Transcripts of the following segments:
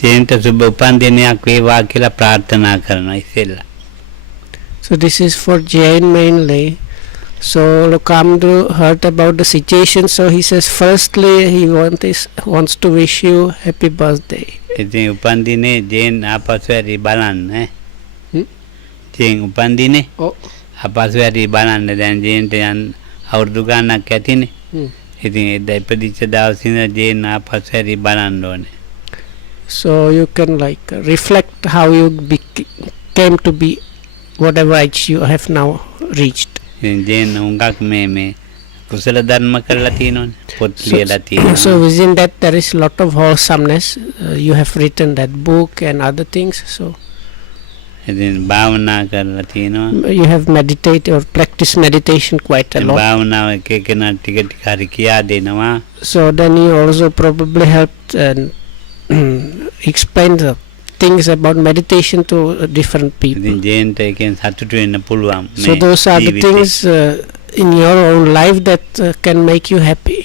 ජේන්ට සුබ උපන්දිනයක් වේවා කියලා ප්‍රාර්ථනා කරනවා ඉතින්ලා. So this is for Jain mainly. So Lokamdu heard about the situation, so he says firstly he wants to wish you happy birthday. ඉතින් උපන්දිනේ Jane ආපසු ඇරි බලන්න ජේන් උපන්දිනේ ආපසු ඇරි බලන්න දැන් ජේන්ට යන අවුරුදු ගාණක් ඇතිනේ. ඉතින් ඒ ඉපදිච්ච දවසින් ජේන් ආපසු ඇරි බලන්න ඕනේ. So you can like reflect how you came to be whatever age you have now reached. ජේන් උංගක් මේ කුසල ධර්ම කරලා තියෙනවනේ පොත් ලියලා තියෙනවා. So within that there is a lot of wholesomeness. You have written that book and other things. So ඉතින් භාවනා කරලා තියෙනවා. You have meditated or practiced meditation quite a lot. භාවනාව එක එකනා ටික ටික හරි කියා දෙනවා. So then you also probably helped and explain the things about meditation to different people. ඉතින් ජේන්ට එකෙන් සතුටු වෙන්න පුළුවන්. So those are the things in your own life that can make you happy.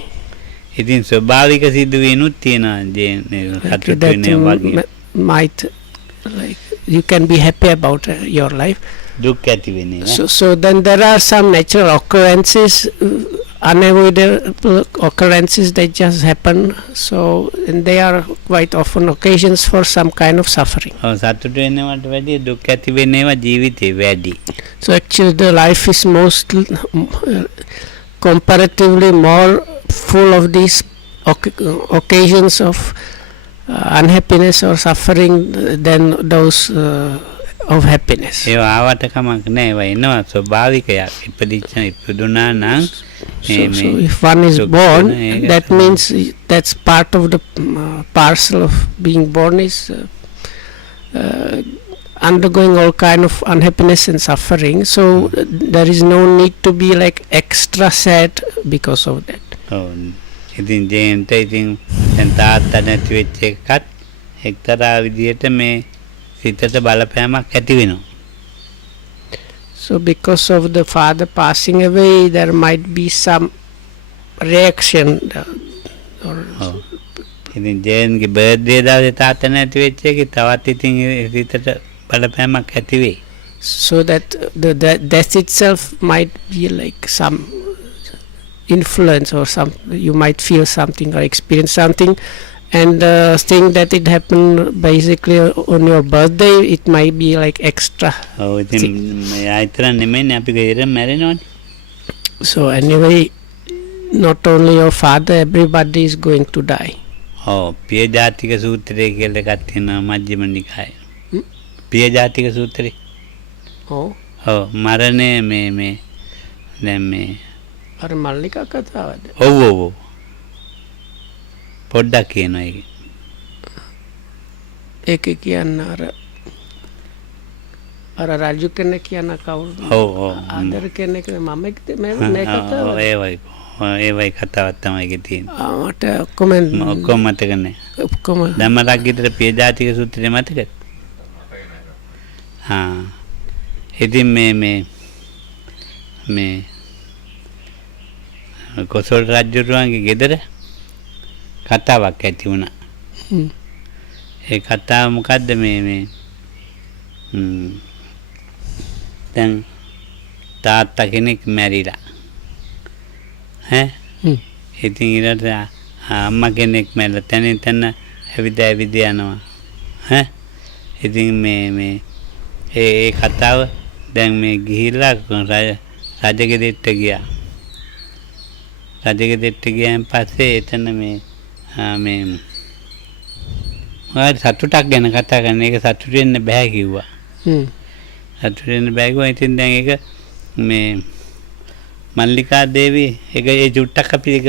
ඉතින් ස්වභාවික සිදුවීනුත් තියෙනවා ජේන් සතුටු වෙන්නේ වගේ. Might like you can be happy about your life. දුක් ඇති වෙන්නේ. So then there are some natural occurrences, unavoidable occurrences that just happen. So and they are quite often occasions for some kind of suffering. සතුටු වෙනවට වැඩිය දුක් ඇති වෙන්නේවා ජීවිතේ වැඩි. So actually the life is comparatively more full of these occasions of unhappiness or suffering than those of happiness. ඒවා ආවට කමක් නැහැ. ඒවා එනවා ස්වභාවිකයක්. ඉපදුනා නම් So if one is born, that means that's part of the parcel of being born is undergoing all kind of unhappiness and suffering. So there is no need to be like extra sad because of that. ඉතින් ජේන්ට ඉතින් දැන් තාත්තා නැති වෙච්ච එකත් එක්තරා විදියට මේ සිතට බලපෑමක් ඇති වෙනවා. So because of the father passing away, there might be some reaction. ඉතින් ජේන්ගේ බර්ත්ඩේ දවසේ තාත්තා නැති වෙච්ච එකේ තවත් ඉතින් සිතට බලපෑමක් ඇති වෙයි. So that the death itself might be like some influence or some, you might feel something or experience something, and thing that it happened basically on your birthday, it might be like extra. So anyway, not only your father, everybody is going to die. පිය ජාතික සූත්‍රය කියලා එකක් තියෙනවා මජ්ක්‍ධිම නිකායේ. පිය ජාතික සූත්‍රය. මරණය මේ දැන් මේ අර මල්ලිකා කතාවද? ඔව් පොඩ්ඩක් කියනවා ඒක. ඒක කියන්න අර රාජු කෙනෙක් කියන කවුරුද? ආදර කෙනෙක් මම මේ කතාව. ඒවයි කතාවක් තමයි ඒකේ තියෙන්නේ. මට ඔක්කොම මතක නැහැ. ඔක්කොම දැන් මතක් විතර පිය ජාතික සූත්‍රය මතකද? ඉතින් මේ කොසල් රජුරුවන්ගේ ගෙදර කතාවක් ඇති වුණා. ඒ කතාව මොකද්ද මේ දැන් තාත්තා කෙනෙක් මැරිලා. ඉතින් ඊට අම්මා කෙනෙක් මැරිලා තැනින් තැන ඇවිද යනවා. ඉතින් මේ ඒ කතාව දැන් මේ ගිහිල්ලා රජගෙදරට ගියා. රජගෙදරට ගියන් පස්සේ එතන මේ මොකද සතුටක් ගැන කතා කරන එක සතුට වෙන්න බෑ කිව්වා. සතුට වෙන්න බෑ කිව්වා. ඉතින් දැන් ඒක මේ මල්ලිකා දේවී ඒක ඒ ජුට්ටක් අපි ඒක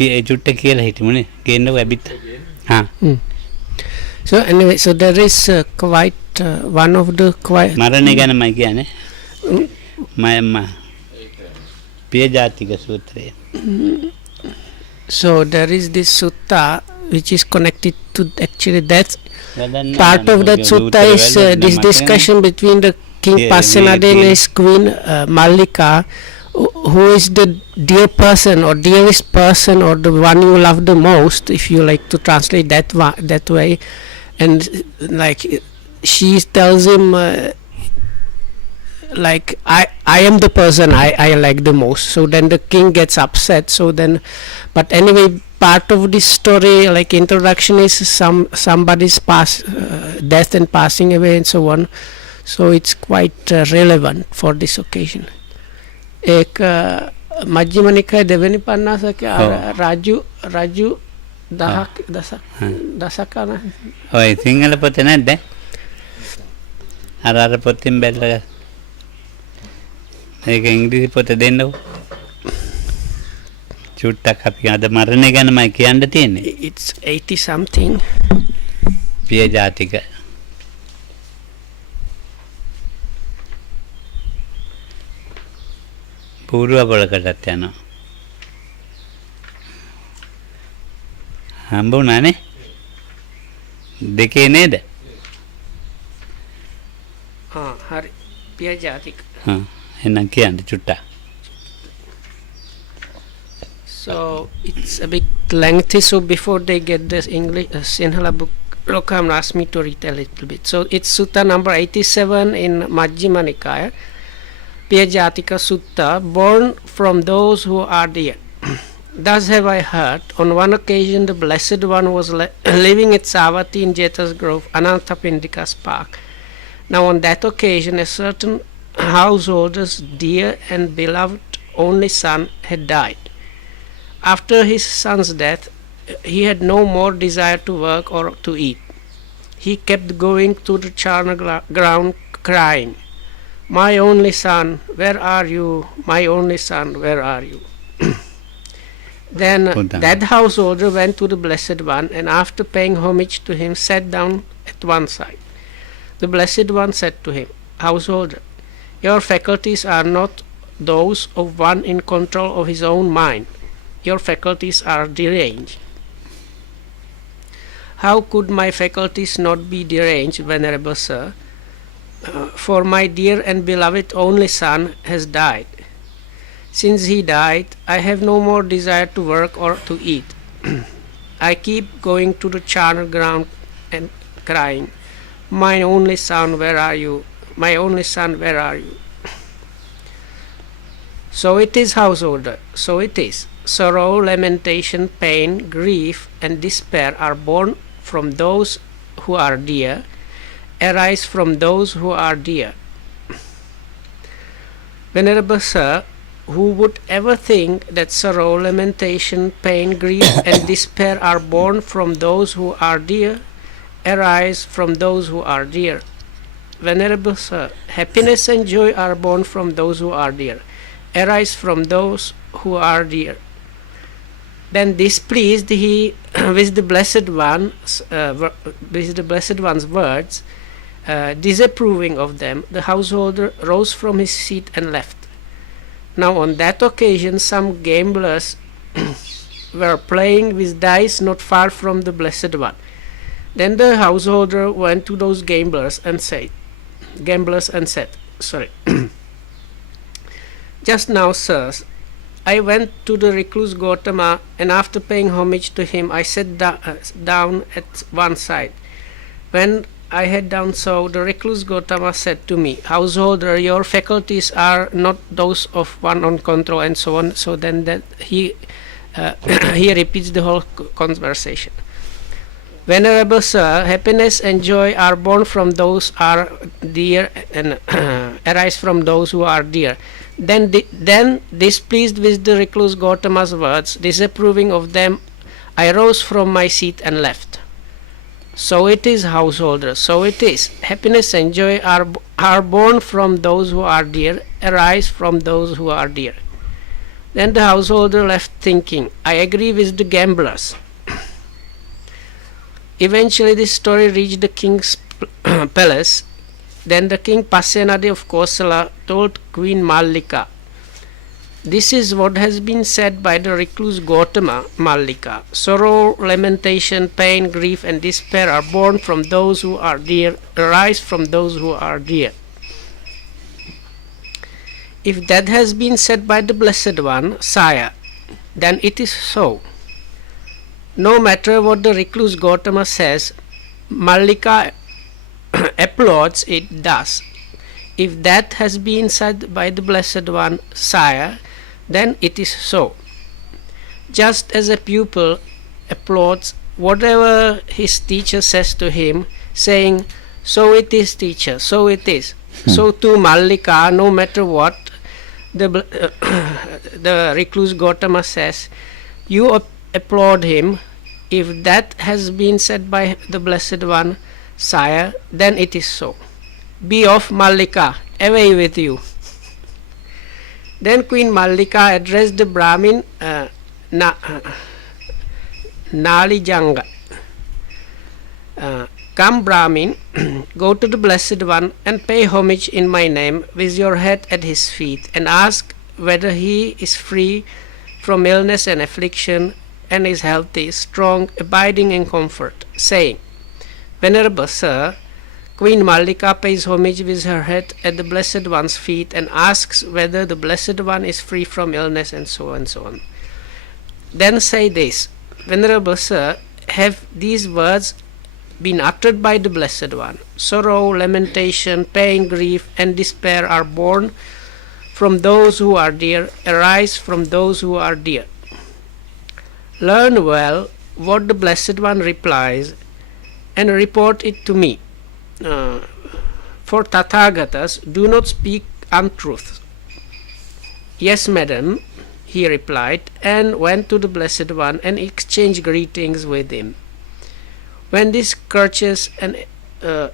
ඒ ජුට්ට කියලා හිටමුනේ. ගේන්නකො ඇබිත්. So anyway, so there is quite one of the quite මරණය ගැනමයි කියන්නේ. මම පිය ජාතික සූත්‍රය. So there is this sutta which is connected to actually that part of that sutta is this discussion between the King Pasenadi and his queen Mallika, who is the dear person or dearest person or the one you love the most, if you like to translate that way, and like she tells him like I am the person I like the most. So then the king gets upset. So then, but anyway, part of this story, like introduction, is somebody's death and passing away and so on. So it's quite relevant for this occasion. एक मध्यम निकाय දෙවෙනි පන්නාසක රජු දසකන ඔය සිංහල පොතේ නැද්ද? අර පොතින් බැලලා ඒක ඉංග්‍රීසි පොත දෙන්නකෝ. චුට්ටක් අපි අද මරණය ගැනමයි කියන්න තියෙන්නේ. It's 80 something. පිය ජාතික. පූර්ව පොලකටත් යනවා. හම්බුණානේ? දෙකේ නේද? හරි. පිය ජාතික. එහෙනම් කියන්න චුට්ටක්. So it's a bit lengthy, so before they get this English Sinhala book, Lokam asked me to read a little bit. So it's Sutta number 87 in Majjhima Nikaya, Piyajatika Sutta, born from those who are dear. Thus have I heard, on one occasion the Blessed One was living at Savatthi in Jeta's Grove, Anantapindika's park. Now on that occasion a certain householder's dear and beloved only son had died. After his son's death, he had no more desire to work or to eat. He kept going to the charnel ground crying, "My only son, where are you? My only son, where are you?" Then that householder went to the Blessed One, and after paying homage to him, sat down at one side. The Blessed One said to him, "Householder, your faculties are not those of one in control of his own mind. Your faculties are deranged." "How could my faculties not be deranged, Venerable Sir? For my dear and beloved only son has died. Since he died, I have no more desire to work or to eat. I keep going to the charnel ground and crying, 'My only son, where are you? My only son, where are you?' So it is, householder, so it is. Sorrow, lamentation, pain, grief, and despair are born from those who are dear, arise from those who are dear. Venerable Sir, who would ever think that sorrow, lamentation, pain, grief, and despair are born from those who are dear, arise from those who are dear? Venerable Sir, happiness and joy are born from those who are dear, arise from those who are dear." Then displeased he with the Blessed One's words, disapproving of them, the householder rose from his seat and left. Now on that occasion some gamblers were playing with dice not far from the Blessed One. Then the householder went to those gamblers and said, "Just now, sirs, I went to the recluse Gautama, and after paying homage to him, I sat down at one side. When I had done so, the recluse Gautama said to me, 'Householder, your faculties are not those of one on control,' and so on." So then that he repeats the whole conversation. "Venerable Sir, happiness and joy are born from those are dear and arise from those who are dear." Then displeased with the recluse Gautama's words, disapproving of them, I rose from my seat and left. So it is, householder, so it is. Happiness and joy are born from those who are dear, arise from those who are dear. Then the householder left thinking, I agree with the gamblers. Eventually this story reached the king's palace. Then the king Pasyanadi of Kosala told Queen Mallika, "This is what has been said by the recluse Gautama, Mallika. Sorrow, lamentation, pain, grief, and despair are born from those who are dear, arise from those who are dear." If that has been said by the Blessed One, Sire, then it is so. No matter what the recluse Gautama says, Mallika applauds it thus. If that has been said by the Blessed One, Sire, then it is so. Just as a pupil applauds whatever his teacher says to him, saying, "So it is, teacher, so it is." So too Mallika, no matter what the recluse Gautama says, you applaud him. If that has been said by the Blessed One, Sire, then it is so. Be off, Mallika, away with you. Then Queen Mallika addressed the Brahmin Nalijanga. Come, Brahmin, go to the Blessed One and pay homage in my name with your head at his feet, and ask whether he is free from illness and affliction, and is healthy, strong, abiding in comfort, saying, Venerable Sir, Queen Mallika pays homage with her head at the Blessed One's feet and asks whether the Blessed One is free from illness, and so on and so on. Then say this, Venerable Sir, have these words been uttered by the Blessed One? Sorrow, lamentation, pain, grief, and despair are born from those who are dear, arise from those who are dear. Learn well what the Blessed One replies and report it to me. For Tathagatas do not speak untruth. Yes, madam, he replied, and went to the Blessed One and exchanged greetings with him. When this courteous and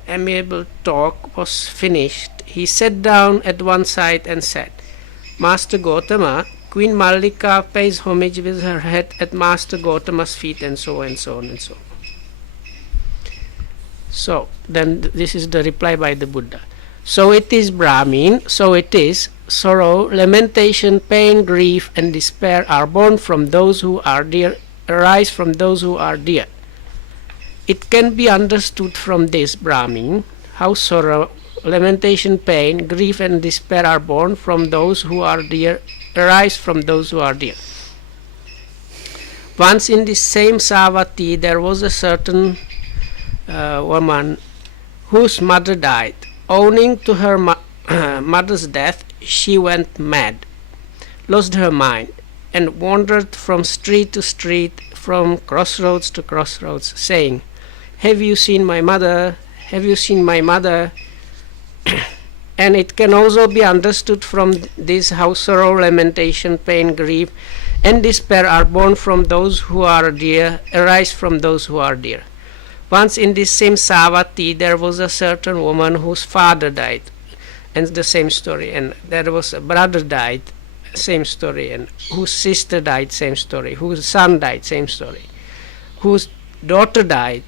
amiable talk was finished, he sat down at one side and said, Master Gautama, Queen Mallika pays homage with her head at Master Gautama's feet, and so on and so on and so on. So then this is the reply by the Buddha. So it is, Brahmin, so it is. Sorrow, lamentation, pain, grief, and despair are born from those who are dear, arise from those who are dear. It can be understood from this, Brahmin, how sorrow, lamentation, pain, grief, and despair are born from those who are dear, arise from those who are dear. Once in this same Savatthi there was a certain woman whose mother died. Owing to her mother's death, she went mad, lost her mind, and wandered from street to street, from crossroads to crossroads, saying, Have you seen my mother? Have you seen my mother? And it can also be understood from this how sorrow, lamentation, pain, grief, and despair are born from those who are dear, arise from those who are dear. Once in this same Savatthi there was a certain woman whose father died, and the same story, and there was a brother died, same story, and whose sister died, same story, whose son died, same story, whose daughter died,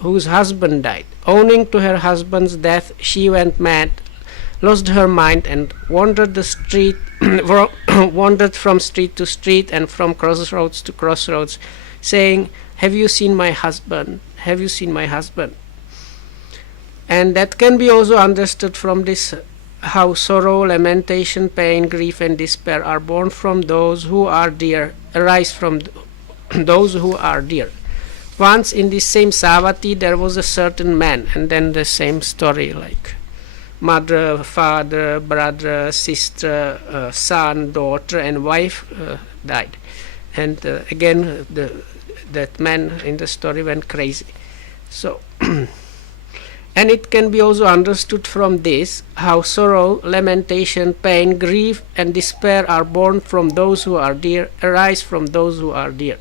whose husband died. Owing to her husband's death, she went mad, lost her mind, and wandered the street, wandered from street to street and from crossroads to crossroads, saying, Have you seen my husband? Have you seen my husband? And that can be also understood from this, how sorrow, lamentation, pain, grief, and despair are born from those who are dear, arise from those who are dear. Once in this same Savatthi there was a certain man, and then the same story, like mother, father, brother, sister, son, daughter, and wife died. And again that man in the story went crazy. So and it can be also understood from this how sorrow, lamentation, pain, grief, and despair are born from those who are dear, arise from those who are dear.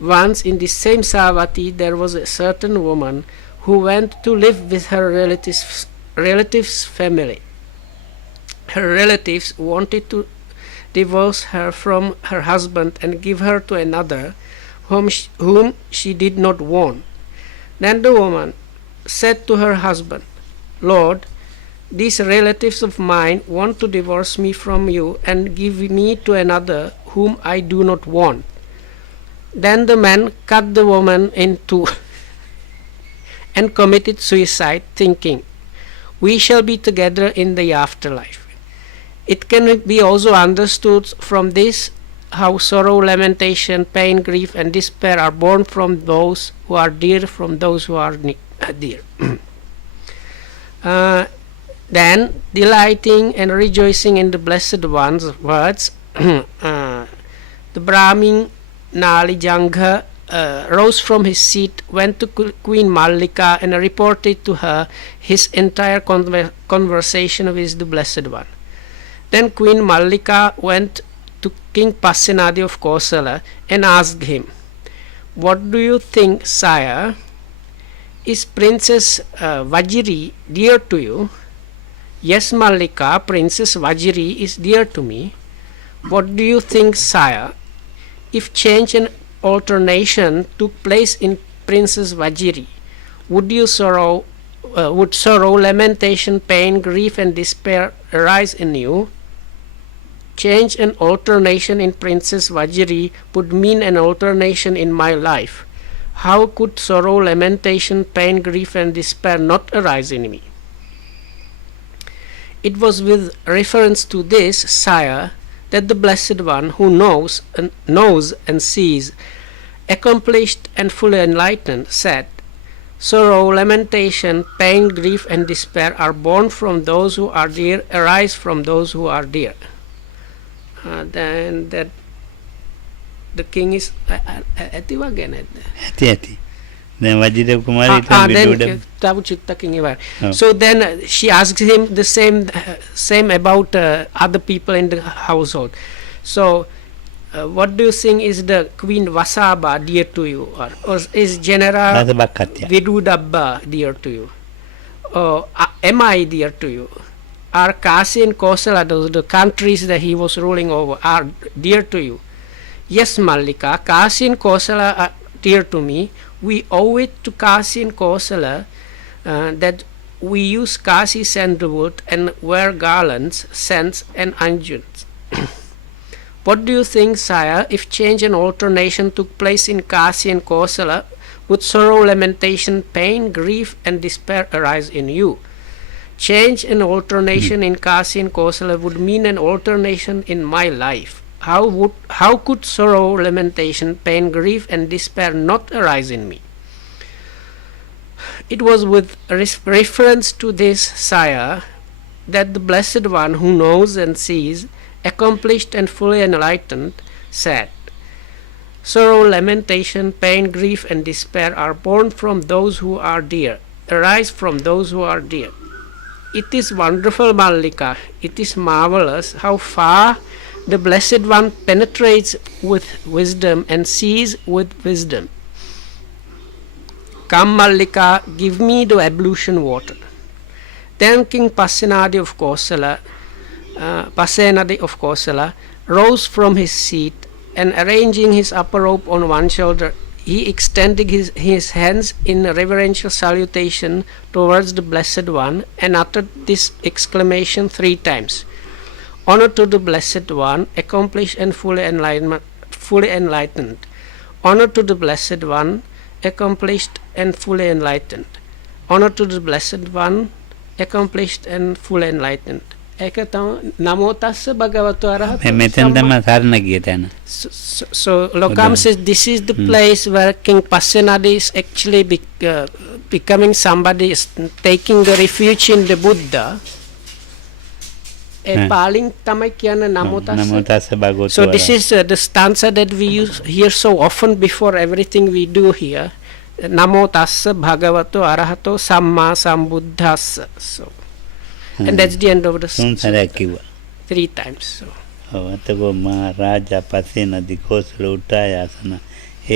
Once in this same Savatthi there was a certain woman who went to live with her relatives' family. Her relatives wanted to divorce her from her husband and give her to another whom she did not want. Then the woman said to her husband, Lord, these relatives of mine want to divorce me from you and give me to another whom I do not want. Then the man cut the woman in two and committed suicide, thinking, We shall be together in the afterlife. It can be also understood from this how sorrow, lamentation, pain, grief, and despair are born from those who are dear, from those who are dear. Then, delighting and rejoicing in the Blessed One's words, the Brahmin Nalijangha rose from his seat, went to Queen Mallika and reported to her his entire conversation with the Blessed One. Then Queen Mallika went to King Pasenadi of Kosala and asked him, "What do you think, sire? Is Princess Vajiri dear to you?" "Yes, Mallika, Princess Vajiri is dear to me." "What do you think, sire? If change and alternation took place in Princess Vajiri, would sorrow, lamentation, pain, grief, and despair arise in you?" "Change and alternation in Princess Vajiri would mean an alternation in my life. How could sorrow, lamentation, pain, grief, and despair not arise in me?" It was with reference to this, sire, that the Blessed One, who knows and sees, accomplished and fully enlightened, said, "Sorrow, lamentation, pain, grief, and despair are born from those who are dear, arise from those who are dear." Then that the king is ඇති වගේ නැද්ද? ඇති. දැන් Vajira කුමාරයාට බිඩුඩ Tabu Chittaking Ivar. So then she asks him the same about other people in the household. So what do you think is the Queen Vasaba dear to you, or is General Vidudabba dear to you, or am I dear to you? Are Kasi and Kosala, the countries that he was ruling over, are dear to you? "Yes, Mallika, Kasi and Kosala are dear to me. We owe it to Kasi and Kosala that we use Kasi sandalwood and wear garlands, scents, and unguents." "What do you think, sire, if change and alternation took place in Kasi and Kosala, would sorrow, lamentation, pain, grief, and despair arise in you?" "Change and alternation in Kasi and Kosala would mean an alternation in my life. How could sorrow, lamentation, pain, grief, and despair not arise in me?" It was with reference to this, sire, that the Blessed One, who knows and sees, accomplished and fully enlightened, said, "Sorrow, lamentation, pain, grief, and despair are born from those who are dear, arise from those who are dear." It is wonderful, Mallika. It is marvelous how far the Blessed One penetrates with wisdom and sees with wisdom. "Come, Mallika, give me the ablution water." Then King Pasenadi of Kosala rose from his seat, and arranging his upper robe on one shoulder, he extended his hands in reverential salutation towards the Blessed One and uttered this exclamation 3 times. "Honor to the Blessed One, accomplished and fully enlightened. Honor to the Blessed One, accomplished and fully enlightened. Honor to the Blessed One, accomplished and fully enlightened." ඒක තමයි නමෝ තස්ස භගවතු අරහතෝ. මෙතෙන් තමයි සරණ ගිය තැන. So Lokam says this is the place where King Pasenadi is actually becoming somebody, is taking the refuge in the Buddha. පාලින් තමයි කියන්නේ නමෝ තස්ස භගවතු. So this is the stanza that we hear so often before everything we do here. නමෝ තස්ස භගවතු අරහතෝ සම්මා සම්බුද්දස්ස. So and that's the end of the song. 3 times. So. අතකෝ මහරජා පසේනදී කෝසල උටායාසන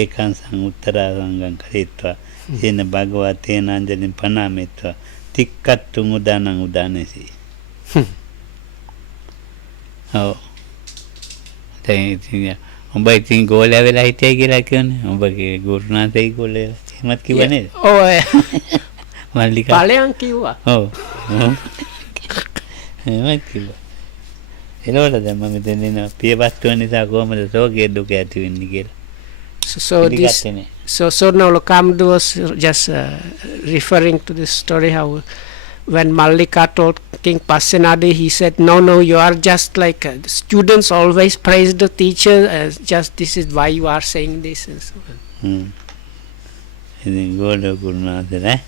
ඒකං සංඋත්තරාංගං කරිත්වා යේන භගවතේ නන්දලින් පනාමෙත්වා තික්කත්තු උදානං උදානේසි. දැන් උඹ ඉතින් ගෝලයා වෙලා හිටියයි කියලා කියන්නේ උඹගේ ගුරුනාථයි ගෝලයා එහෙමත් කිව්වා නේද? ඔව් මල්ලිකා ඵලයන් කිව්වා. ඔව් එහෙමත් කිව්වා. එනවල දැන් මම දෙන්නේ නා පියවස්තුව නිසා කොහමද සෝගේ දුක ඇති වෙන්නේ කියලා. So now Lokamdu was just referring to this story how when Mallika told King Pasenadi, he said, no, you are just like students always praise the teacher, just this is why you are saying this and so on. ඉතින් ගෝඩ කුරුණාසලා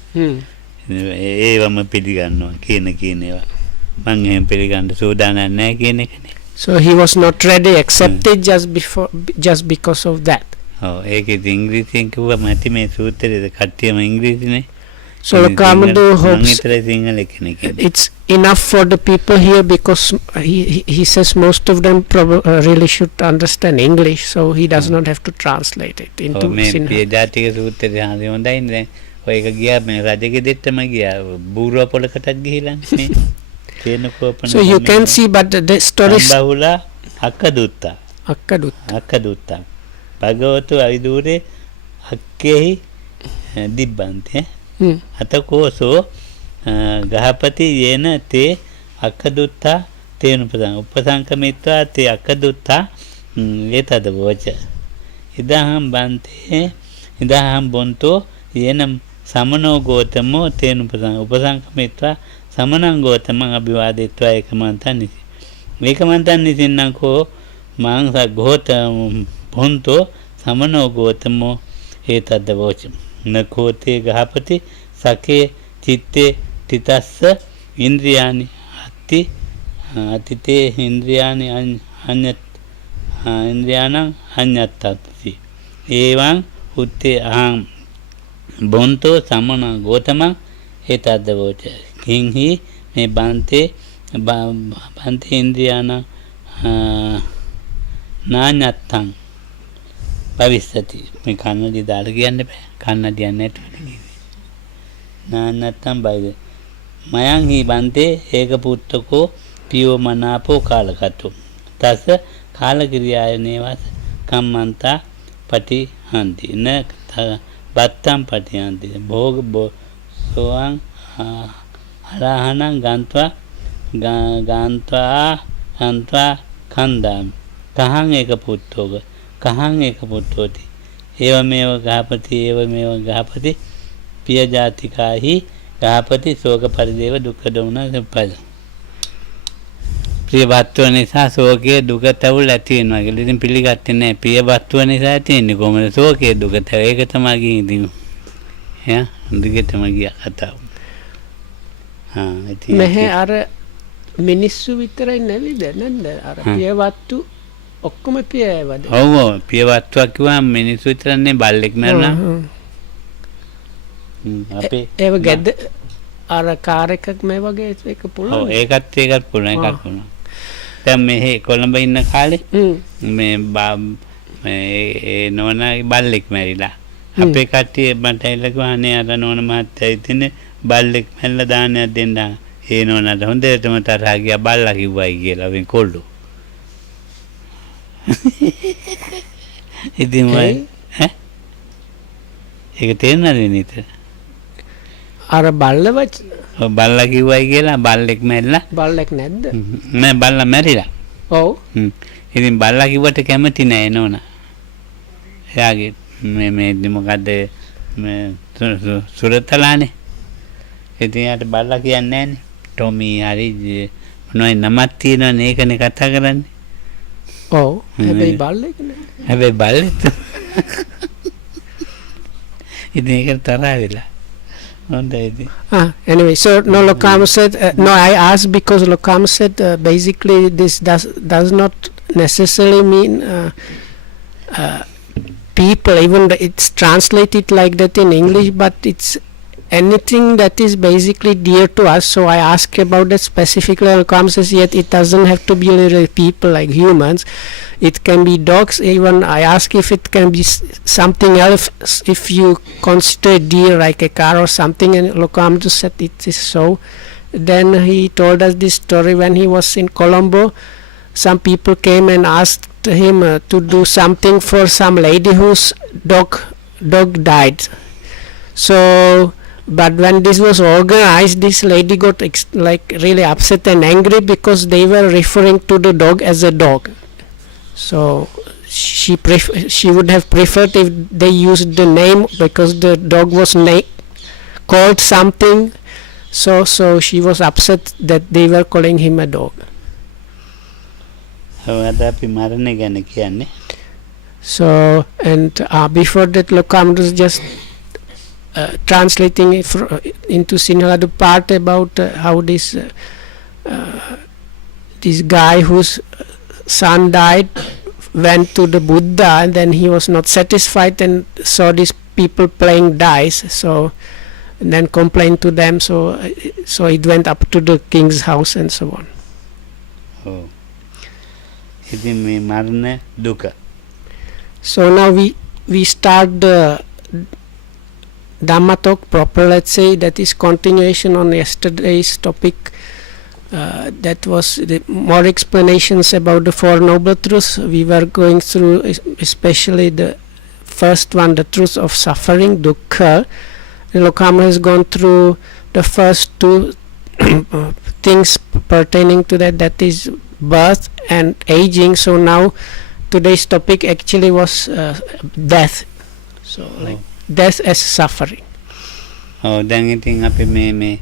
ඒවම පිළිගන්නවා කියන ඒවා මං එහෙම පිළිගන්න සූදානම් නැහැ කියන එකනේ. So he was not ready accepted just because of that. ඔව් ඒක ඉතින් ඉංග්‍රීසියෙන් කිව්වම ඇති මේ සූත්‍රයේ කට්ටියම ඉංග්‍රීසිනේ. So Lokamadu hopes it's it's enough for the people here because he says most of them really should understand English, so he does not have to translate it into මේ ජාතික සූත්‍රය හොඳයි නේ. ඔය එක ගියා මේ රජගේ දෙට්ටම ගියා බූරුව පොලකටත් ගිහිලා නේ. So you can see, but the stories බහුලා අක්කදුත්තා භගවතු අවිදූරේ අක්කෙහි දිබ්බන්තේ අතකෝසෝ ගහපති යේන තේ අක්කදුත්තා තේනුපදං උපසංකමිත්වා තේ අක්කදුත්තා ඒතද වච ඉදහම් බන්තේ ඉදහම් බොන්තෝ යේන සමනෝ ගෝතමෝ තේනුපදං උපසංකමිත්වා සමනං ගෝතමං අභිවාදිත්වා ඒකමන්තන් නිසින්නංකෝ මාංස ගෝතම බොන්තෝ සමනෝ ගෝතමෝ ඒතද වච නකෝතේ ගහපති සකේ චිත්තේ තිතස්ස ඉන්ද්‍රියානි අතිතේ ඉන්ද්‍රියානි ඉන්ද්‍රියානං අඤ්ඤත්තති ඒවං උත්තේ අහං බොන්තෝ සමන ගෝතමං ඒතද්ද වෝච කිංහි මේ බන්තේ ඉන්ද්‍රියානං නාඤ්ඤත්තං භවිස්සති මේ කන්නඩිය දාලා කියන්න බෑ කන්නඩියක් නැතුව නානත්තම් බයිද මයං හි බන්තේ ඒක පුත්තකෝ පියෝ මනාපෝ කාලකතෝ තස කාලකිරියාය නේවස් කම්මන්තා පටි හන්ති න බත්තම් පටි හන්ති භෝග සෝං අරහණං ගාන්ත්වා කන්දාම් කහං ඒක පුත්තෝග කහං ඒක පුත්තෝති ඒවමේව ගහපති පිය ජාතිකාහි ගහපති ශෝක පරිදේව දුක්ඛ දෝමන සම්පද ප්‍රිය වස්තුව නිසා ශෝකයේ දුක තවුල් ඇති වෙනවා කියලා. ඉතින් පිළිගත්තේ නැහැ. ප්‍රිය වස්තුව නිසා තියෙන්නේ කොහොමද ශෝකයේ දුක තව ඒක තමයි ගිහින් ඈ දුකටම ගියා කතාව. ඉතින් මෙහෙ අර මිනිස්සු විතරයි නැවිද නේද අර ප්‍රිය වස්තු ඔක්කොම ප්‍රියවද? ඔව් ප්‍රිය වස්තුවක් කිව්වම මිනිස්සු විතරනේ බල්ලෙක් මරනවා. අපේ ඒව ගැද්ද අර කාර් එකක් මේ වගේ එක පුළුවන්. ඔව් ඒකත් පුළුවන් එකක් වුණා. දැන් මේ කොළඹ ඉන්න කාලේ මේ මේ නෝනාගේ බල්ලෙක් මැරිලා. අපේ කට්ටිය මට ඇවිල්ලා අනේ අර නෝන මහත්තයා ඉතින් බල්ලෙක් මැරිලා දානයක් දෙන්න. ඒ නෝනාට හොඳටම තරහ ගියා බල්ලා කිව්වයි කියලා වෙන් කොල්ලෝ. ඉතින් මම ඒක තේරෙන්නද නේද? අර බල්ලවච බල්ලා කිව්වයි කියලා බල්ලෙක් මැරිලා බල්ලෙක් නැද්ද? නෑ බල්ලා මැරිලා. ඔව්. ඉතින් බල්ලා කිව්වට කැමති නෑ නෝනා. එයාගේ මේ මොකද්ද මේ සුරතලානේ. ඉතින් යාට බල්ලා කියන්නේ නෑනේ. ටොමි හරි මොනවයි නමක් තියෙනවනේ ඒකනේ කතා කරන්නේ. ඔව්. හැබැයි බල්ලෙක් නෑ. හැබැයි බල්ලෙක්. ඉතින් ඒක තරහ වෙලා. Anyway, so no, Lokama said no. I asked because Lokama said basically this does not necessarily mean people. Even it's translated like that in English, but it's anything that is basically dear to us. So I asked about that specifically. Lokama says yet it doesn't have to be really people like humans. It can be dogs. Even I ask if it can be something else, if you consider deer like a car or something, and Lokama said it is so. Then he told us this story when he was in Colombo. Some people came and asked him to do something for some lady whose dog died. So, but when this was organized, this lady got really upset and angry because they were referring to the dog as a dog. So she would have preferred if they used the name because the dog was called something. So she was upset that they were calling him a dog. So and before that, Lokama just translating it into Sinhala, the part about how this guy whose son died went to the Buddha, and then he was not satisfied and saw these people playing dice, so and then complained to them, so it went up to the king's house and so on. Oh. ඉතින් මේ මරණ දුක. So now we start the Dhamma talk proper, let's say. That is continuation on yesterday's topic. That was the more explanations about the Four Noble Truths. We were going through especially the first one, the truth of suffering, dukkha. Lokama has gone through the first two things pertaining to that, that is birth and aging. So now today's topic actually was death. So like death as suffering. ඔව් දැන් ඉතින් අපි මේ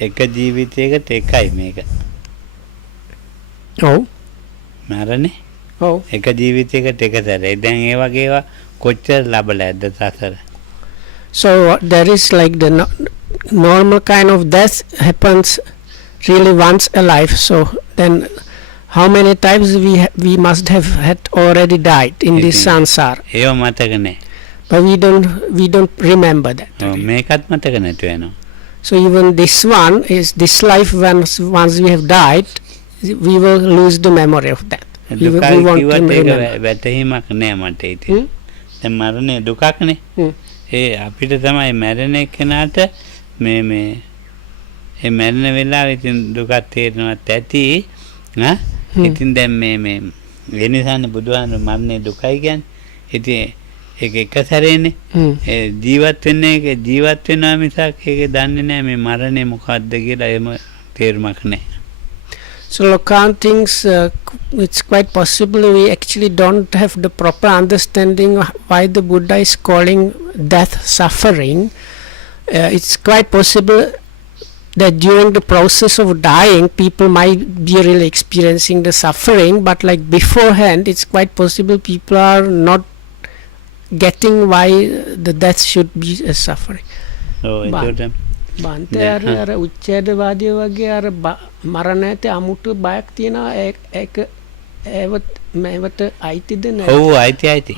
එක ජීවිතයකට එකයි මේක. ඔව් මරණේ. ඔව් එක ජීවිතයකට එක සැරේ. දැන් ඒ වගේ ඒවා කොච්චර ලබලාද සසර. So there is like the normal kind of death happens really once a life. So then how many times we must have had already died in this sansar. ඒව මතක නැහැ. But we don't remember that. මේකත් මතක නැතු වෙනවා. So even this one is this life, once we have died, we will lose the memory of that. We won't remember. වැටහීමක් නෑ මට ඉතින්. දැන් මරණය දුකක්නේ. ඒ අපිට තමයි මැරෙන කෙනාට මේ ඒ මැරෙන වෙලාවෙ ඉතින් දුකක් තේරෙනවත් ඇති. ඉතින් දැන් මේ ඒ නිසානේ බුදුහාමුදුරුවෝ මරණය දුකයි කියන්නේ. ඉතින් ඒක එක සැරේනේ. ජීවත් වෙනවා මිසක් ඒක දන්නේ නැහැ මේ මරණය මොකක්ද කියලා එහෙම තේරුමක් නැහැ. So Lokan thinks it's quite possible we actually don't have the proper understanding why the Buddha is calling death suffering. It's quite possible that during the process of dying people might be really experiencing the suffering, but like beforehand it's quite possible people are not getting why the death should be a suffering. Oh, බන්තේ අර උච්ඡේදවාදී වගේ අර මරණයට අමුතු බයක් තියෙනවා ඒක මේවට අයිතිද නැහැ? ඔව් අයිති.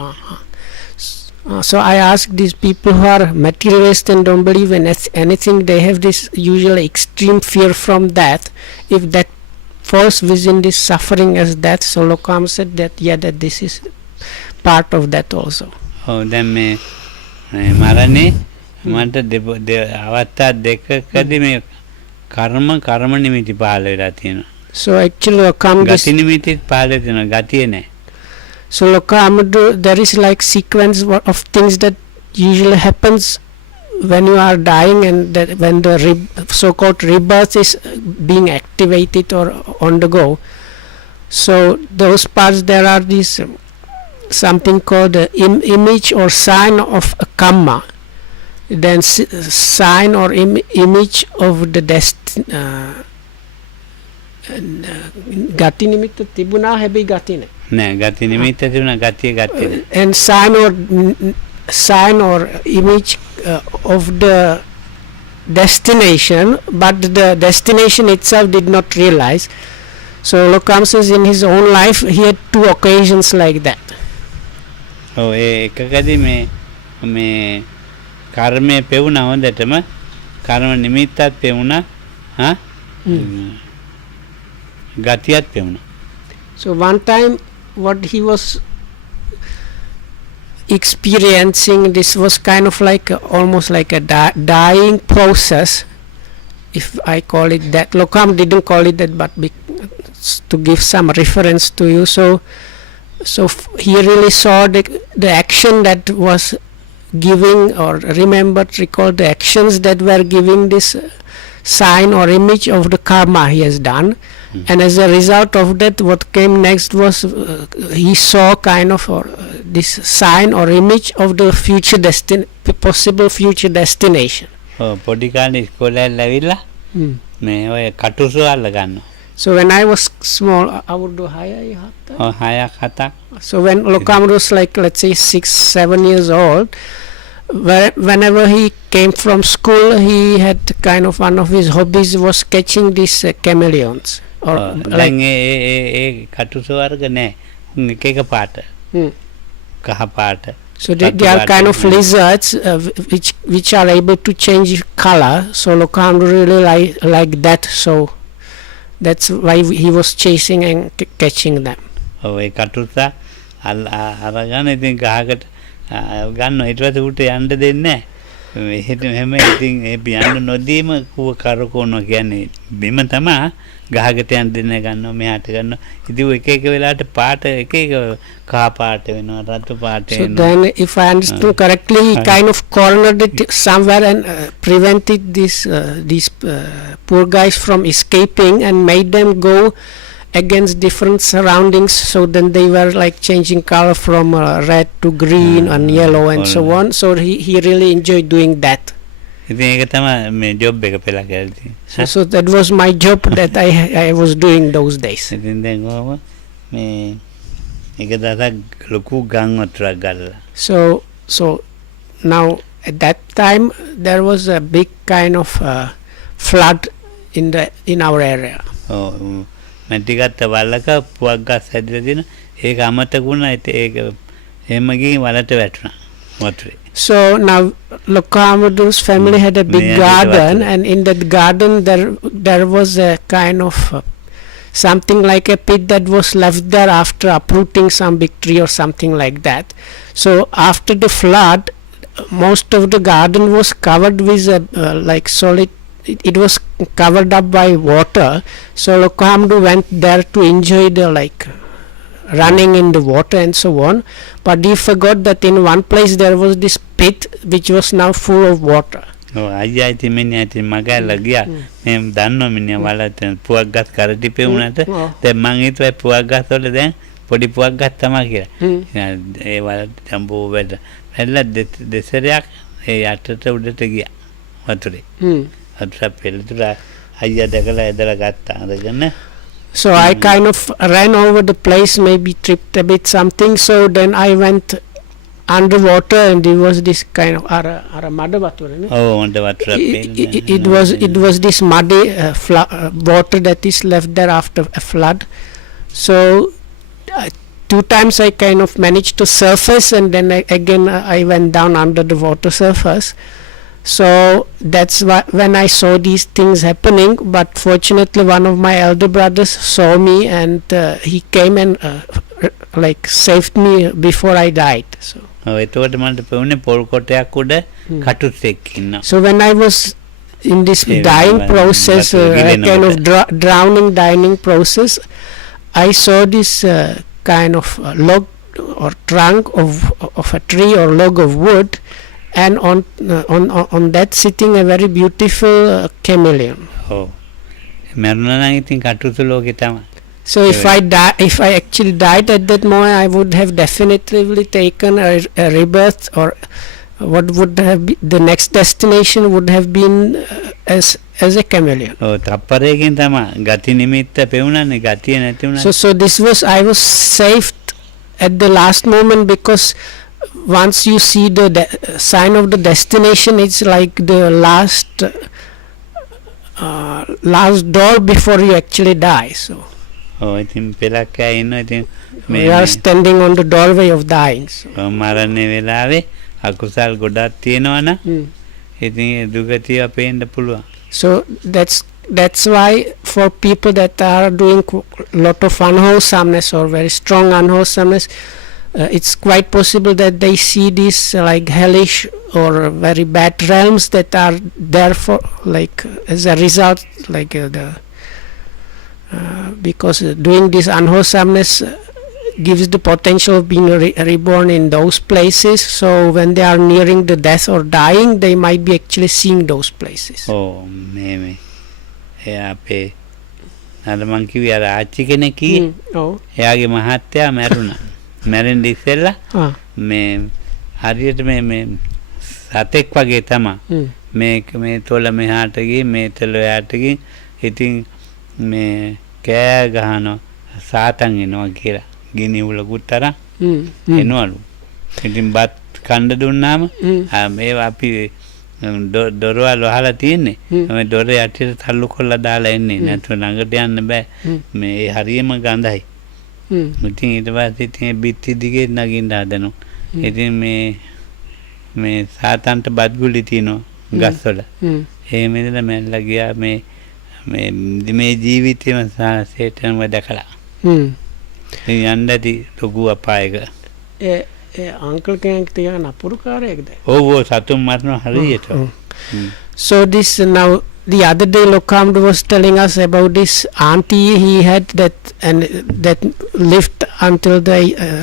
So I ask these people who are materialists and don't believe in anything, they have this usually extreme fear from death. If that falls within this suffering as death, so Lokam said that that this is part of that also. Oh, දැන් මේ මරණේ මන්ට අවස්ථා දෙකකදී මේ කර්ම නිමිති පහළ වෙලා තියෙනවා. So actually Lokam ගති නිමිති පහළ වෙනවා ගතිය නැහැ. So Lokam, there is like sequence of things that usually happens when you are dying, and that when the so-called rebirth is being activated or on the go. So those parts there are these something called the image or sign of a karma, then sign or image of the destiny. ගති නිමිත්ත තිබුණා හැබැයි ගති නෑ ගති නිමිත්ත තිබුණා ගතිය ගත්තේ and sign or image of the destination, but the destination itself did not realize. So Lokam says in his own life he had two occasions like that. ඔව් ඒ එකකදී මේ කර්මය පෙවුණා හොඳටම කර්ම නිමිත්තත් පෙවුණා ගතියත් පෙවුණා. So one time what he was experiencing, this was kind of like almost like a dying process, if I call it that. Lokam didn't call it that, but to give some reference to you. So he really saw the action that was giving, or recalled the actions that were giving this sign or image of the karma he has done. And as a result of that, what came next was he saw kind of this sign or image of the future possible future destination. පොඩි කාලේ ඉස්කෝලේ ඇවිල්ලා මේ ඔය කටුසු අල්ල ගන්නවා. So when I was small, අවුරුදු 6යි 7යි. Oh, 6ක් 7ක්. So when Lokam was like, let's say 6-7 years old, whenever he came from school, he had kind of one of his hobbies was catching these chameleons. Or දැන් ඒ කටුස වර්ග නෑ. එක එක පාට. කහ පාට. So they are kind of lizards which are able to change color. So Lokahamdu really like that. So that's why he was chasing and catching them. ඔව් ඒ කටුසා අරගෙන ඉතින් ගහකට ගන්නවා. ඊට පස්සේ උට යන්න දෙන්නේ නැහැ. එහෙම ඉතින් ඒ යන්න නොදීම කුව කරකවනවා කියන්නේ බිම තමයි ගහකට යන්න දෙන්නේ ගන්නවා මෙහාට ගන්නවා. ඉතින් එක එක වෙලාවට පාට එක එක කහ පාට වෙනවා රතු පාට So වෙනවා. then if I understood correctly, he kind of cornered it somewhere and prevented these poor guys from escaping and made them go against different surroundings. So then they were like changing color from red to green and yellow and so on. So he really enjoyed doing that. ඉතින් ඒක තමයි මේ job එක පෙළ කරලා So that was my job that I was doing those days. ඉතින් දැන් ඔහම මේ එක දවසක් ලොකු ගම් වතුරක් ගල්ලා. So now at that time there was a big kind of flood in our area. ඔව් මම ටිකක් වලක පුවක් ගස් හැදලා තියෙන ඒක අමතක වුණා. ඒක එහෙම ගිහින් වලට වැටුණා වතුරේ. So now Lokahamdu's family had a big garden, and in that garden there was a kind of something like a pit that was left there after uprooting some big tree or something like that. So after the flood, most of the garden was covered with like solid. It was covered up by water. So Lokahamdu went there to enjoy the like running in the water and so on, but he forgot that in one place there was this pit which was now full of water. අයියා ඉතින් මිනිහා ඉතින් මගහැරලා ගියා. මම දන්නවා මිනිහා වලට පුවක් ගස් කරටිපේ වුණාට දැන් මං හිතුවා පුවක් ගස් වල දැන් පොඩි පුවක් ගස් තමයි කියලා. ඒ වලට ජම්බෝ වැල්ලා දෙසරයක් ඒ යටට උඩට ගියා වතුරේ. වතුර පෙළතුරා අයියා දැකලා ඇදලා ගත්තා අරගෙන. So I kind of ran over the place, maybe tripped a bit something. So then I went underwater, and there was this kind of it was this muddy water that is left there after a flood. So 2 times I kind of managed to surface, and then again I went down under the water surface. So that's why when I saw these things happening, but fortunately one of my elder brothers saw me, and he came and like saved me before I died. So එතකොට මන්ට පෙවුනේ පොල් කොටයක් උඩ කටුස්සෙක් ඉන්නවා. So when I was in this dying process, kind of drowning dying process, I saw this kind of log or trunk of a tree or log of wood, and on that sitting a very beautiful chameleon. මරුණා නම් ඉතින් කටුසු ලෝකේ තමයි. So if I actually died at that moment, I would have definitely taken a rebirth, or what would have been the next destination would have been as a chameleon. තප්පරයකින් තමයි ගති නිමිත්ත පෙවුණානේ ගතිය නැති වුණා. So this was, I was saved at the last moment, because once you see the sign of the destination, it's like the last door before you actually die. So ඉතින් පෙලක් ඉන්නවා. ඉතින් we are standing on the doorway of dying. So මරණේ වෙලාවේ අකුසල් ගොඩක් තියෙනවනේ. ඉතින් දුගතිය අපේන්න පුළුවන්. So that's why for people that are doing lot of unwholesomeness or very strong unwholesomeness, it's quite possible that they see these like hellish or very bad realms that are there for like as a result, like because doing this unwholesomeness gives the potential of being reborn in those places. So when they are nearing the death or dying, they might be actually seeing those places. මේ අපේ අර මං කිව්වේ අර ආච්චි කෙනෙක් කී එයාගේ මහත්තයා මැරුණා. මැරෙන්න ඉස්සෙල්ලා මේ හරියට මේ සතෙක් වගේ තමයි. මේ තොල මෙහාට ගිහින් මේ තොල එහාට ගිහින් ඉතින් මේ කෑ ගහනවා සාතන් එනවා කියලා. ගිනි උලකුත් තරම් එනවලු. ඉතින් බත් කණ්ඩ දුන්නාම mm, මේ අපි දොරවල් වහලා තියෙන්නේ. mm, මේ දොර යටියට තල්ලු කරලා දාලා එන්නේ. Mm. නැත්නම් ළඟට යන්න බෑ. mm, මේ හරියම ගඳයි. mm, ඉතින් ඊට පස්සේ ඉතින් බිත්ති දිගේ නගින්න හදනවා. Mm. ඉතින් මේ සාතන්ට බත්ගුලි තියෙනවා ගස්වල. mm. එහෙම ඉඳලා මැල්ලා ගියා මේ ජීවිතේම සේටන්ව දැකලා. Mm. ඉතින් යන්න ඇති ලොකු අපායක. Uncle කෙනෙක් තියන අපුරු කාර්යයක්ද? ඔව් සතුන් මරනවා හරියට. So this now the other day Lokamdu was telling us about this auntie he had that lived until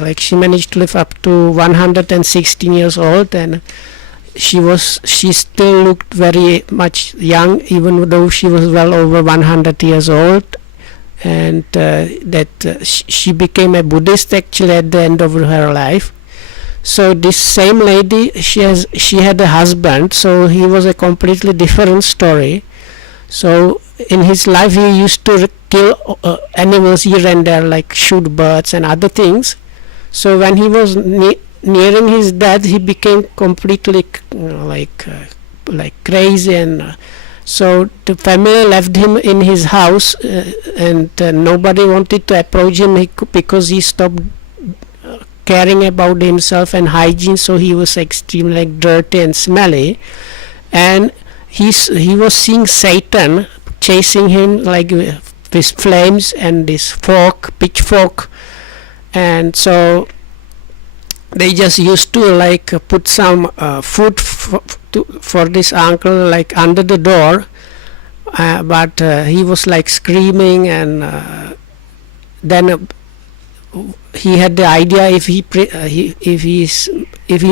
like she managed to live up to 116 years old, and she still looked very much young even though she was well over 100 years old, and she became a Buddhist actually at the end of her life. So this same lady, she had a husband, so he was a completely different story. So in his life he used to kill animals here and there, like shoot birds and other things. So when he was nearing his death, he became completely like crazy, and so the family left him in his house, and nobody wanted to approach him because he stopped caring about himself and hygiene, so he was extremely like dirty and smelly, and he was seeing Satan chasing him like with flames and this pitchfork, and so they just used to like put some food for this uncle like under the door, but he was like screaming, and then he had the idea if he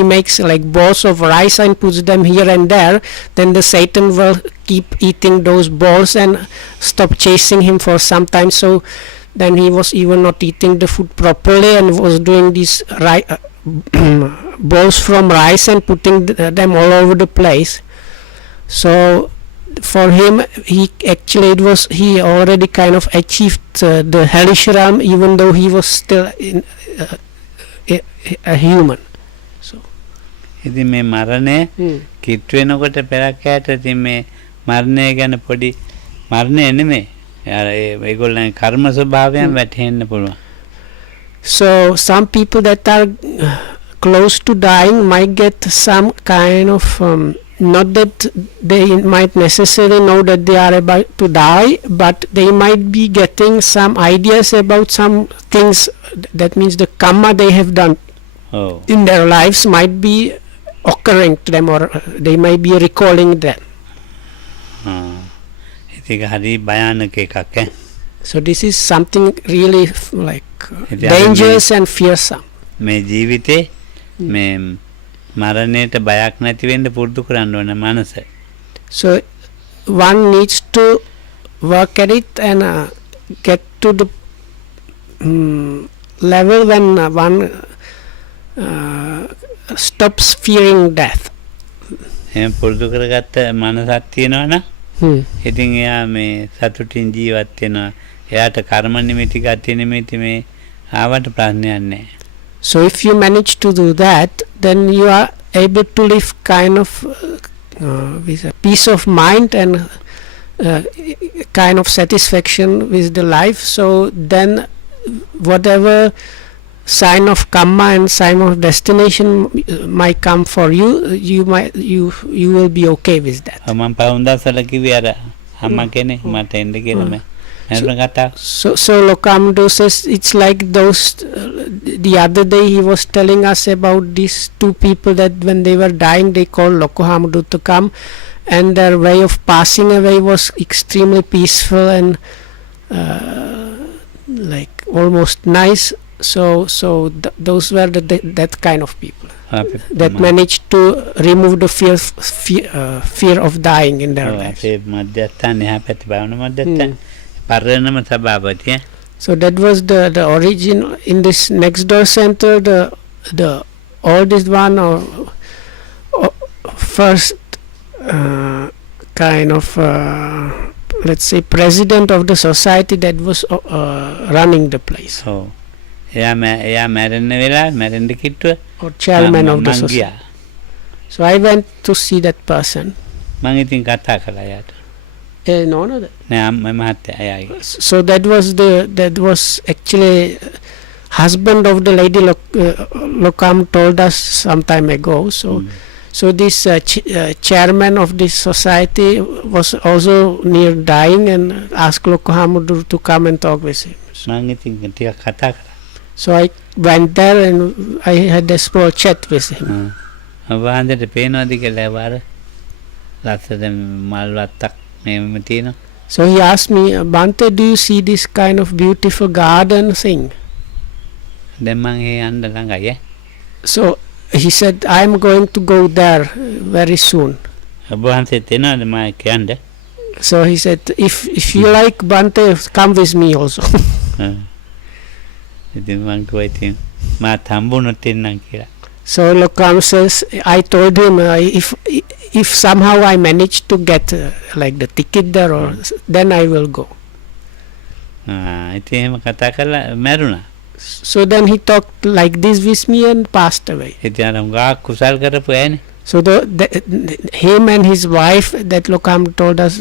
makes like balls of rice and puts them here and there, then the Satan will keep eating those balls and stop chasing him for some time. So then he was even not eating the food properly and was doing these balls from rice and putting them all over the place. So for him, he already kind of achieved the hellish realm, even though he was still a human. So ඉතින් මේ මරණය කිට් වෙනකොට පෙරක් ඈත ඉතින් මේ මරණය ගැන පොඩි මරණය නෙමෙයි. ඒගොල්ලන් කර්ම ස්වභාවයෙන් වැටෙන්න පුළුවන්. So some people that are close to dying might get some kind of not that they might necessarily know that they are about to die, but they might be getting some ideas about some things. That means the karma they have done in their lives might be occurring to them, or they might be recalling them. ඒක හරි භයානක එකක් ඈ. So this is something really like dangerous and fearsome. මේ ජීවිතේ මේ මරණයට බයක් නැති වෙන්න පුරුදු කරන්න ඕන මනස. So one needs to work at it and get to the level when one stops fearing death. එහෙනම් පුරුදු කරගත්ත මනසක් තියෙනවා නම් ඉතින් එයා මේ සතුටින් ජීවත් වෙනවා. එයාට කර්ම නිමිති ගති නිමිති මේ ආවට ප්‍රශ්නයක් නැහැ. So if you manage to do that, then you are able to live kind of with a peace of mind and kind of satisfaction with the life. So then whatever sign of karma and sign of destination might come for you, you will be okay with that. මම පවුන්දාසල කිව්වේ අර අම්මා කෙනෙක් මට එන්න කියලා මම So Lokamdu says it's like those the other day he was telling us about these two people that when they were dying they called Lokohamdu to come, and their way of passing away was extremely peaceful and like almost nice. So those were that kind of people that managed to remove the fear of dying in their lives. So that was the origin. In this next door center, the oldest one or first kind of let's say president of the society that was running the place. එයා මැරෙන්න වෙලා මැරෙන්න කිට්ටුව or chairman of the මං society. ගියා. So I went to see that person. මං ඉතින් කතා කළා යාට. No, no. නෑ මහත්තයා එයාගේ. So that was actually husband of the lady Lokam told us some time ago. So this chairman of this society was also near dying and asked Lokahamudu to come and talk with him. මං ඉතින් ටිකක් කතා කරා. So I went there and I had a small chat with him. වහන්සේට පේනවාද කියලා වර ලස්සන මල් වත්තක් මේම තියෙනවා. So he asked me, Bante, do you see this kind of beautiful garden thing? දැන් මං ඒ යන්න ළඟයි. So he said, I am going to go there very soon. ඔබ වහන්සේත් එනවද මම කියන්න? So he said, if you like Bante, come with me also. ඉතින් මං කිව්වා ඉතින් මාත් හම්බුනොත් එන්නම් කියලා. So Lokam says, I told him, if somehow I manage to get like the ticket there, or then I will go. ඉතින් එහෙම කතා කරලා මැරුණා. So then he talked like this with me and passed away. ඉතින් අර හුඟක් කුසල් කරපු ඇනේ. So him and his wife that Lokam told us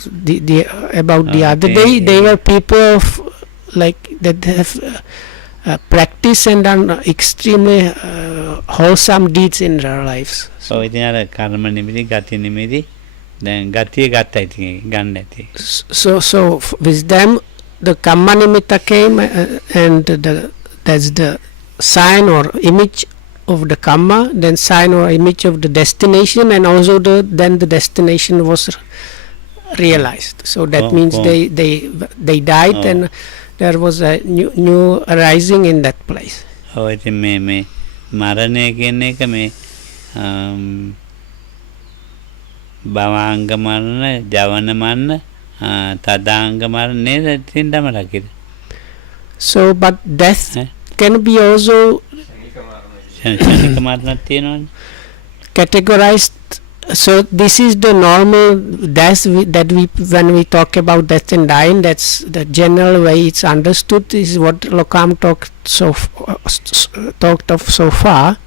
about the other day, they were people of like that have practice and done extremely wholesome deeds in their lives. So ඉතින් අර කර්ම නිමිති ගති නිමිති දැන් ගතිය ගත්තා ඉතින් ගන්න නැති. So with them the kamma nimitta came and that's the sign or image of the kamma, then sign or image of the destination, and also then the destination was realized. So that means they died and there was a new arising in that place. ඔය ඉතින් මේ මරණය කියන එක මේ භවාංග මරණ, ජවන මරණ, තදාංග මරණ නේද ඉතින් තමයි රකිද. So but death can be also ශනික මරණක් තියෙනවනේ. categorized. So this is the normal death when we talk about death and dying, that's the general way it's understood, is what Lokam talked of so far.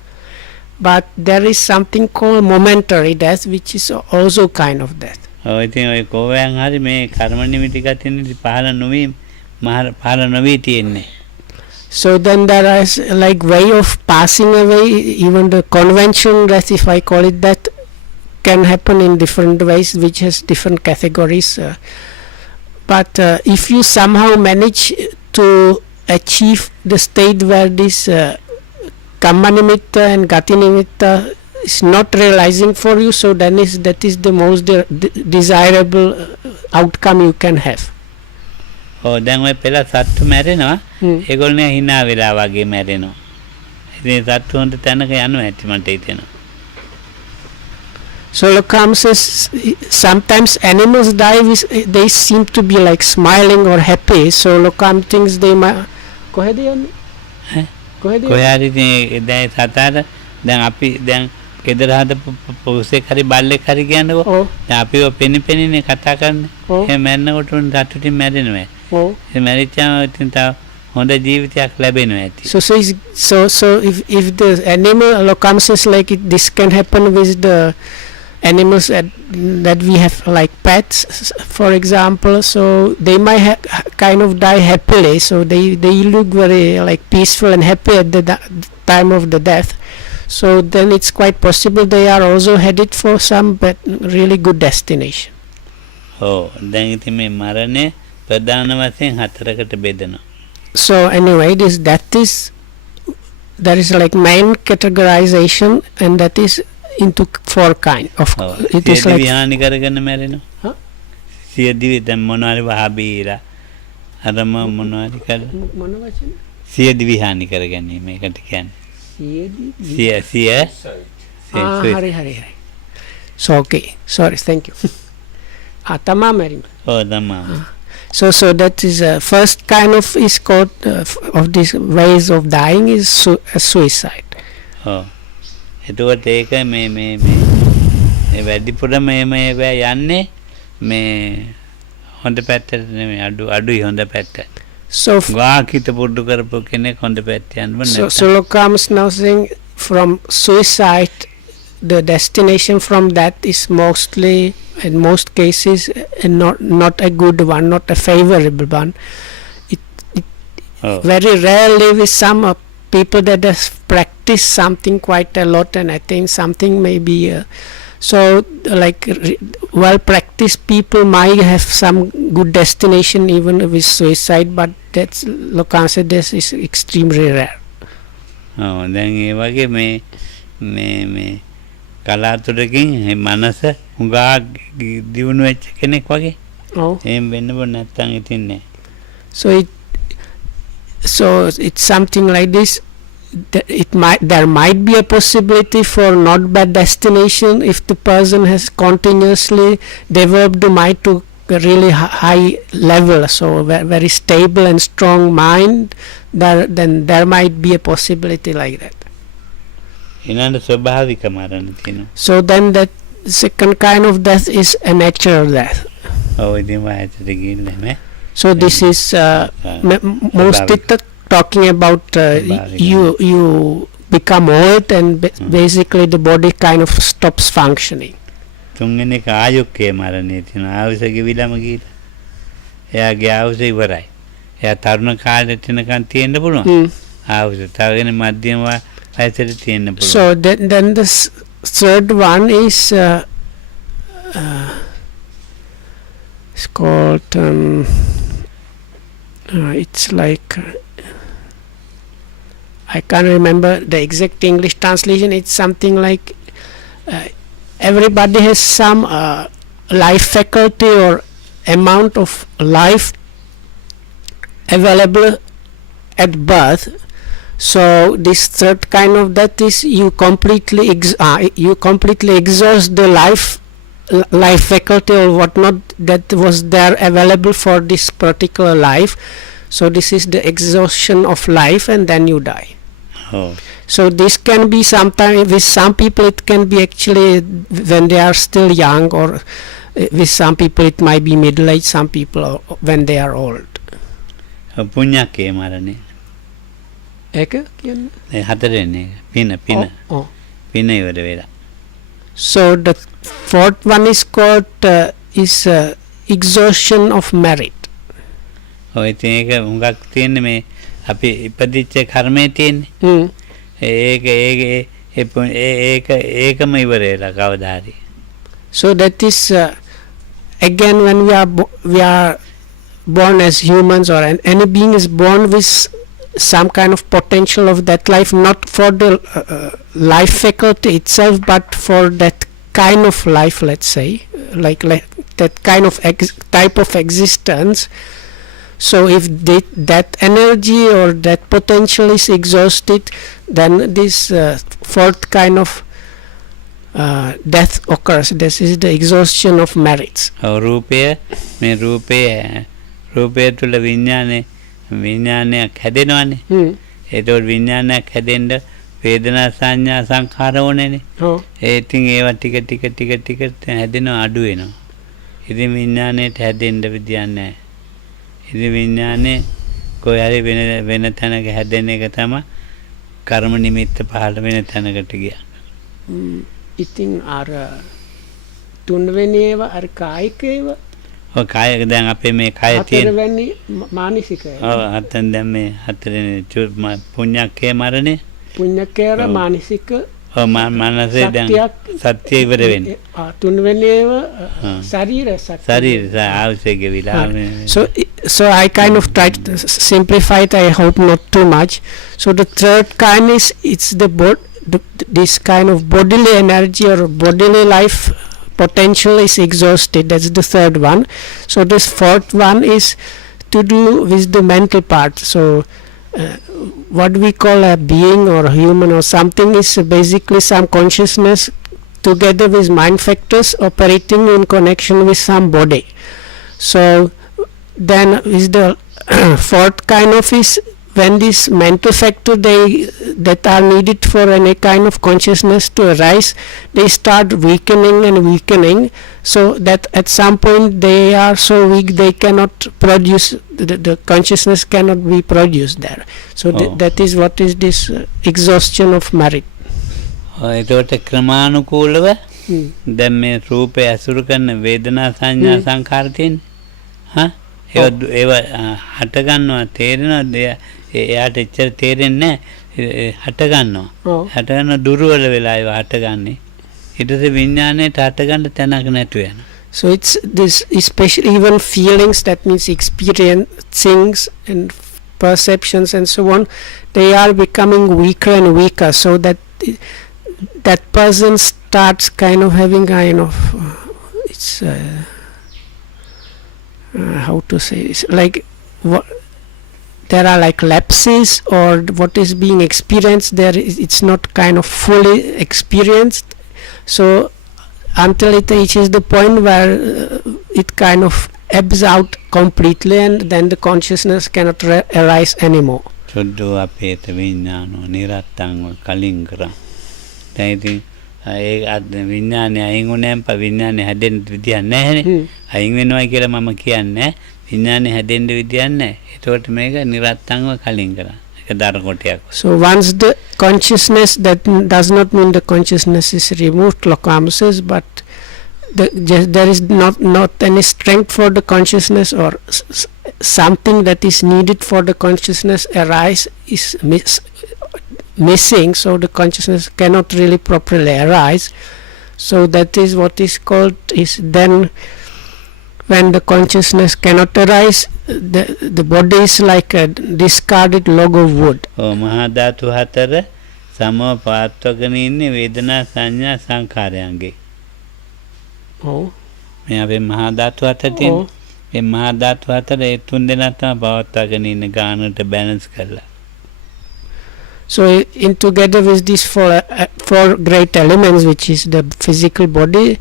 But there is something called momentary death, which is also kind of death. ඔය ඉතින් ඔය කෝවයන් හරි මේ කර්ම නිමිති ගතියනේ පහළ නොවි පහළ නොවි තියෙන්නේ. So then there is like way of passing away, even the conventional death, if I call it that, can happen in different ways, which has different categories. But if you somehow manage to achieve the state where this kamma nimitta and gati nimitta is not realizing for you, so then that is the most desirable outcome you can have. දැන් ඔය පෙළ සත්තු මැරෙනවා. ඒගොල්ලෝ hina වෙලා වගේ මැරෙනවා. ඉතින් සත්තු හොඳ තැනක යනවා ඇති මට හිතෙනවා. So Lokam says sometimes animals die, they seem to be like smiling or happy. So Lokam thinks they might. කොහෙද යන්නේ? කොහෙද? කොහේ ඉතින් දැන් සතාට දැන් අපි දැන් ගෙදර හදපු පොසෙක් හරි බල්ලෙක් හරි කියන්නකෝ. දැන් අපි ඔය පෙනිපෙනිනේ කතා කරන්නේ. එහෙම මැරෙනකොට සතුටින් මැරෙනවා. ඒ මැරිච්චාම ඉතින් තව හොඳ ජීවිතයක් ලැබෙනවා ඇති. So if the animal Lokam says like this can happen with the animals that we have like pets, for example, so they might kind of die happily, so they look very like peaceful and happy at the time of the death. So then it's quite possible they are also headed for some really good destination. දැන් ඉතින් මේ මරණය ප්‍රධාන වශයෙන් හතරකට බෙදෙනවා. So anyway, there is like main categorization, and that is into four kind of it is like විහානි කරගෙන මැරෙනවා. සියදිවි දැන් මොනවාරි වහබීලා අරම මොනවාරි කර මොන වචන සියදිවි විහානි කරගන්නේ මේකට කියන්නේ. සිය hari. So okay, sorry, thank you. Tamam මැරීම. තමා. So that is first kind of is called of these ways of dying is suicide. එතකොට ඒක මේ වැඩිපුර මේ යන්නේ මේ හොඳ පැත්තට නෙමෙයි අඩුයි හොඳ පැත්ත. So ගාකිත පුඩ්ඩු කරපු කෙනෙක් හොඳ පැත්ත යන්න බෑ so නැත්තම්. Lokam is now saying from suicide, the destination from that is mostly, in most cases, not a good one, not a favorable one. It ඔව්. very rarely with some people that has practiced something quite a lot, and I think something may be so like well practiced people might have some good destination even with suicide, but that's Lokam said this is extremely rare. ඔව් දැන් ඒ වගේ මේ කලාතුරකින් මේ මනස හුඟා දියුණු වෙච්ච කෙනෙක් වගේ Oh, එහෙම වෙන්න බෑ නැත්තම් ඉතින් නෑ. so it's something like this. There might be a possibility for not bad destination if the person has continuously developed the mind to a really high level, so very stable and strong mind. Then there might be a possibility like that. ඊළඟ ස්වභාවික මරණ තියෙනවා. So then that second kind of death is a natural death. ඔව් ඉතින් වායතට ගිහින් නෑ. So this is mostly talking about you become old and basically the body kind of stops functioning. තුන්වෙනි එක ආයුක්කේ මරණය තියෙනවා. ආයුෂ ගෙවිලම ගිහින් එයාගේ ආයුෂ ඉවරයි. එයා තරුණ කාලෙට එනකන් තියෙන්න පුළුවන්. ආයුෂ තවගෙන මධ්‍යම වයසට තියෙන්න පුළුවන්. So then the third one is it's called it's like I can't remember the exact English translation. It's something like everybody has some life faculty or amount of life available at birth. So this third kind of death is you completely exhaust the life faculty or whatnot that was there available for this particular life. So this is the exhaustion of life and then you die. Oh. So this can be sometimes with some people it can be actually when they are still young, or with some people it might be middle age, some people when they are old. පුණ්‍යකේ මරණය. ඒක කියන්නේ? ඒ හතරෙන්නේ පින Oh. පින ඉවර වෙලා. So the fourth one is called exhaustion of merit. ඔය ඉතින් ඒක හුඟක් තියෙන්නේ මේ අපි ඉපදිච්ච කර්මයේ තියෙන්නේ. ඒකම ඉවර වෙලා කවදා හරි. So that is again when we are born as humans, or any being is born with some kind of potential of that life, not for the life faculty itself, but for that kind of life, let's say, like that kind of type of existence. So if that energy or that potential is exhausted, then this fourth kind of death occurs. This is the exhaustion of merits. රූපය තුළ විඥානයක් හැදෙනවානේ. ඒතකොට විඥානයක් හැදෙන්න වේදනා සංඥා සංඛාර ඕනේනේ. ඒ ඉතින් ඒවා ටික හැදෙනවා අඩු වෙනවා. ඉතින් විඥානයට හැදෙන්න විදියක් නැහැ. ඉතින් විඥානේ කොයි හරි වෙන තැනක හැදෙන එක තමයි කර්ම නිමිත්ත පහළ වෙන තැනකට ගියා. ඉතින් අර තුන්වෙනි ඒවා අර කායික ඒවා ඔය කායක දැන් අපේ මේ කය තියෙන හතරවෙනි මානසික ඔව් හතෙන් දැන් මේ හතරෙනි පුණ්‍යකේ මරණය පුණ්‍යකේර මානසික ඔව් මනසේ දැන් සත්‍ය ඉවර වෙන්නේ. තුන්වෙනි ඒවා ශරීර ආයුෂ ගෙවිලා. So I kind of tried to simplify it. I hope not too much. So the third kind is it's this kind of bodily energy or bodily life potential is exhausted. That's the third one. So this fourth one is to do with the mental part. So what we call a being or a human or something is basically some consciousness together with mind factors operating in connection with some body. So then is the fourth kind of is when this mental factor that are needed for any kind of consciousness to arise, they start weakening and weakening, so that at some point they are so weak they cannot produce, the consciousness cannot be produced there. So that is what is this exhaustion of merit. ඒකට ක්‍රමානුකූලව දැන් මේ රූපය ඇසුරු කරන වේදනා සංඥා සංඛාර තියෙන්නේ. ඒව හට ගන්නවා තේරෙනවා. එයාට එච්චර තේරෙන්නේ නැහැ. හට ගන්නවා. හට ගන්න දුර්වල වෙලා ඒව හටගන්නේ. ඊට පස්සේ විඥාණයට හට ගන්න තැනක් නැතු වෙනවා. So it's this, especially even feelings, that means experiencings and perceptions and so on, they are becoming weaker and weaker, so that that person starts kind of having kind of how to say this, like there are like lapses, or what is being experienced there it's not kind of fully experienced, so until it reaches the point where it kind of ebbs out completely, and then the consciousness cannot arise anymore. චොද්දෝ අපේත විඥානෝ නිරත්තංව කලින් කරා. දැන් ඉතින් ඒ විඥානය අයින් වුණාම විඥානය හැදෙන්න විදියක් නැහැනේ. අයින් වෙනවා කියලා මම කියන්නේ විඥානය හැදෙන්න විදියක් නැහැ. ඒකට මේක නිරත්තංව කලින් කරා. ඒක දර කොටයක්. So once the consciousness, that does not mean the consciousness is removed, Lokam says, but there is not any strength for the consciousness, or something that is needed for the consciousness arise is missing, so the consciousness cannot really properly arise. So that is what is called, is then when the consciousness cannot arise, the body is like a discarded log of wood. මහා ධාතු හතර සමව පවත්වගෙන ඉන්නේ වේදනා සංඥා සංඛාරයන්ගේ. මේ අපේ මහා ධාතු හතර තියෙන. මේ මහා ධාතු හතර ඒ තුන් දෙනා තමයි පවත්වාගෙන ඉන්නේ ගානට බැලන්ස් කරලා. So in together with these four great elements, which is the physical body,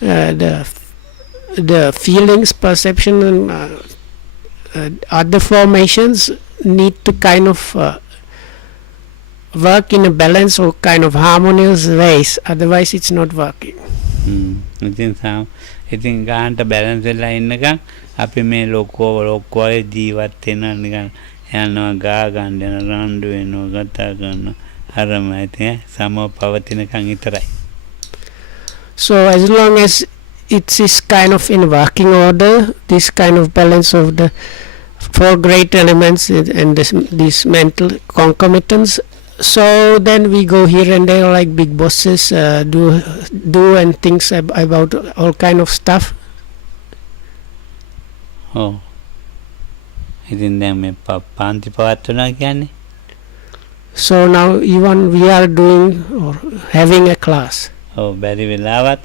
the feelings, perception, and other formations need to kind of work in a balance or kind of harmonious ways, otherwise it's not working. ඉතින් ගානට balance වෙලා ඉන්නකම් අපි මේ ලොක්කෝ ජීවත් වෙනවා නිකන් යනවා ගා ගන්න යන රණ්ඩු වෙනවා කතා කරනවා අරම ඉතින් සමව පවතිනකම් විතරයි. So as long as it is kind of in working order, this kind of balance of the four great elements and these mental concomitants, so then we go here and there like big bosses, do and things about all kind of stuff. ඉතින් දැන් මේ පාන්ති පවත්වනවා කියන්නේ. So now even we are doing or having a class. බැරි වෙලාවත්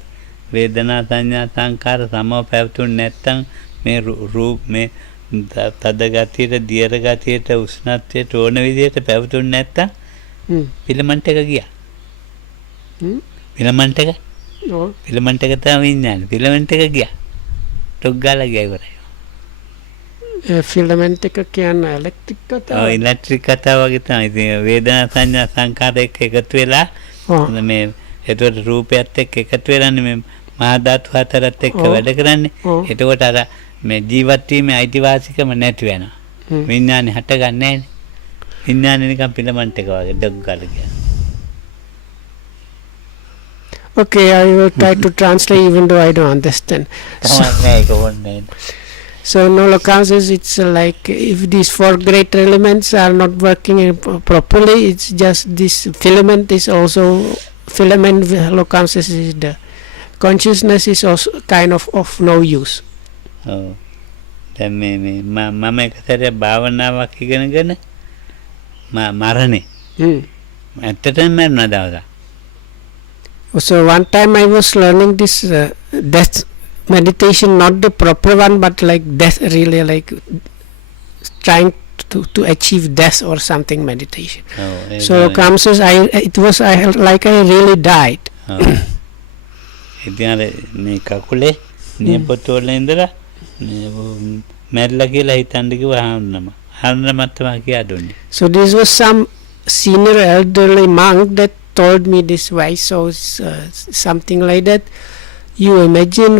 වේදනා සංඥා සංකාර සමව පැවතුනේ නැත්නම් මේ රූප මේ තද ගතියට දියර ගතියට උෂ්ණත්වයට ඕන විදිහට පැවතුනේ නැත්නම් ෆිලමන්ට් එක ගියා. ෆිලමන්ට් එක තමයි විඥානේ. ෆිලමන්ට් එක ගියා. ටොක් ගාලා ගියා ඉවරයි. ෆිලමන්ට් එක කියන්නේ ඉලෙක්ට්‍රික් කතාව. ඉලෙක්ට්‍රික් කතාව වගේ තමයි. ඉතින් වේදනා සංඥා සංකාර එක්ක එකතු වෙලා මේ එතකොට රූපයත් එක්ක එකතු වෙලානේ මේ මහා ධාතු හතරත් එක්ක වැඩ කරන්නේ. එතකොට අර මේ ජීවත් වීමේ අයිතිවාසිකම නැති වෙනවා. විඥානේ හටගන්නේ නැහැ. විඥානේ නිකන් ෆිලමන්ට් එක වගේ ඩොක් ගාලා ගියා. Okay, I will try to translate even though I don't understand. So Nolokam says it's like if these four great elements are not working properly, it's just this filament is also filament. Nolokam says is the consciousness is also kind of no use. දැන් මේ මම එක සැරේ භාවනාවක් ඉගෙනගෙන මරණේ ඇත්තටම මරණ දවසක්. So one time I was learning this death meditation, not the proper one, but like death, really like trying to achieve death or something meditation. So Kam says it was like I really died. ඉතින් මේ කකුලේ නියපොත්ත වල ඉඳලා මැරිලා කියලා හිතන්න කිව්වා හාමුදුරුවෝ. හරන මත්තම කියා දුන්නේ. So this was some senior elderly monk that told me this way. So something like that. You imagine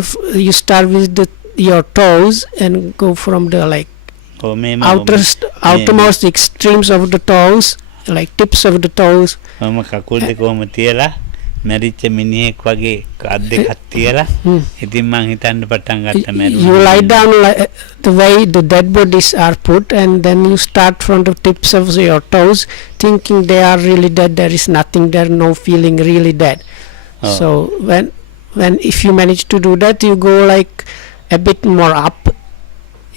you start with your toes and go from the like ඔව් මේම outermost extremes of the toes, like tips of the toes. මම කකුල් දෙක කොහම තියලා මැරිච්ච මිනිහෙක් වගේ අත් දෙකක් තියලා ඉතින් මං හිතන්න පටන් ගත්තා මැරුණා. You lie down like the way the dead bodies are put, and then you start from the tips of your toes, thinking they are really dead. There is nothing there, no feeling, really dead. So when if you manage to do that, you go like a bit more up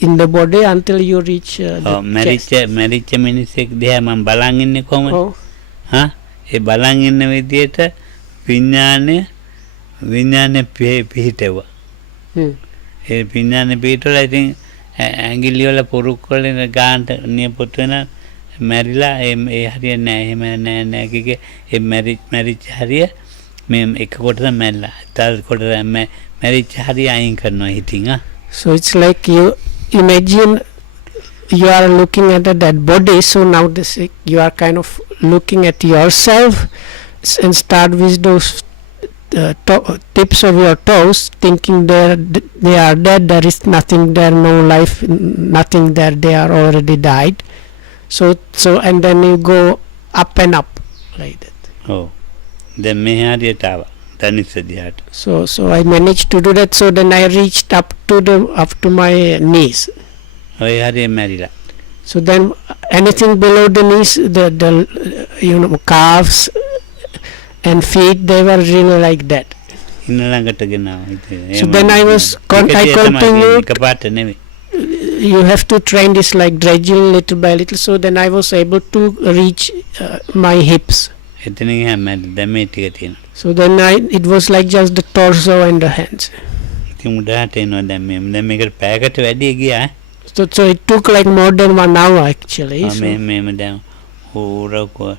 in the body until you reach the මැරිච්ච මිනිහෙක් දිහා මම බලන් ඉන්නේ කොහමද? හා ඒ බලන් ඉන්න විදියට විඥානේ පිහිටුවා. ඒ විඥානේ පිහිටුවලා ඉතින් ඇඟිලි වල පුරුක් වලින් ගානට නියපොත් වෙන මැරිලා ඒ හරිය නෑ එහෙම නෑ කිගේ ඒ මැරිච්ච හරිය මේ එක කොටස මැරිලා තව කොටස මැරිච්ච හරිය අයින් කරනවා හිතින්. So it's like you imagine you are looking at a dead body, so now you are kind of looking at yourself and start with those tips of your toes, thinking they are dead, there is nothing there, no life, nothing there, they are already died. So and then you go up and up like that. Oh, then me hariයට ආවා තනිස දිහාට. So I managed to do that. So then I reached up to my knees. ඔය හරිය මැරිලා. So then anything below the knees, the calves and feet, they were really like that. ඉන්න ළඟට ගෙනාවා. So then I continued. එකපාරට නෙමෙයි. You have to train this like gradually, little by little. So then I was able to reach my hips. එතනින් හැමද දැන් මේ ටික තියෙනවා. So then it was like just the torso and the hands. ඉතින් උඩට එනවා දැන් මේකට පැයකට වැඩි ගියා. So it took like more than 1 hour actually. මේම දැන් උරකෝ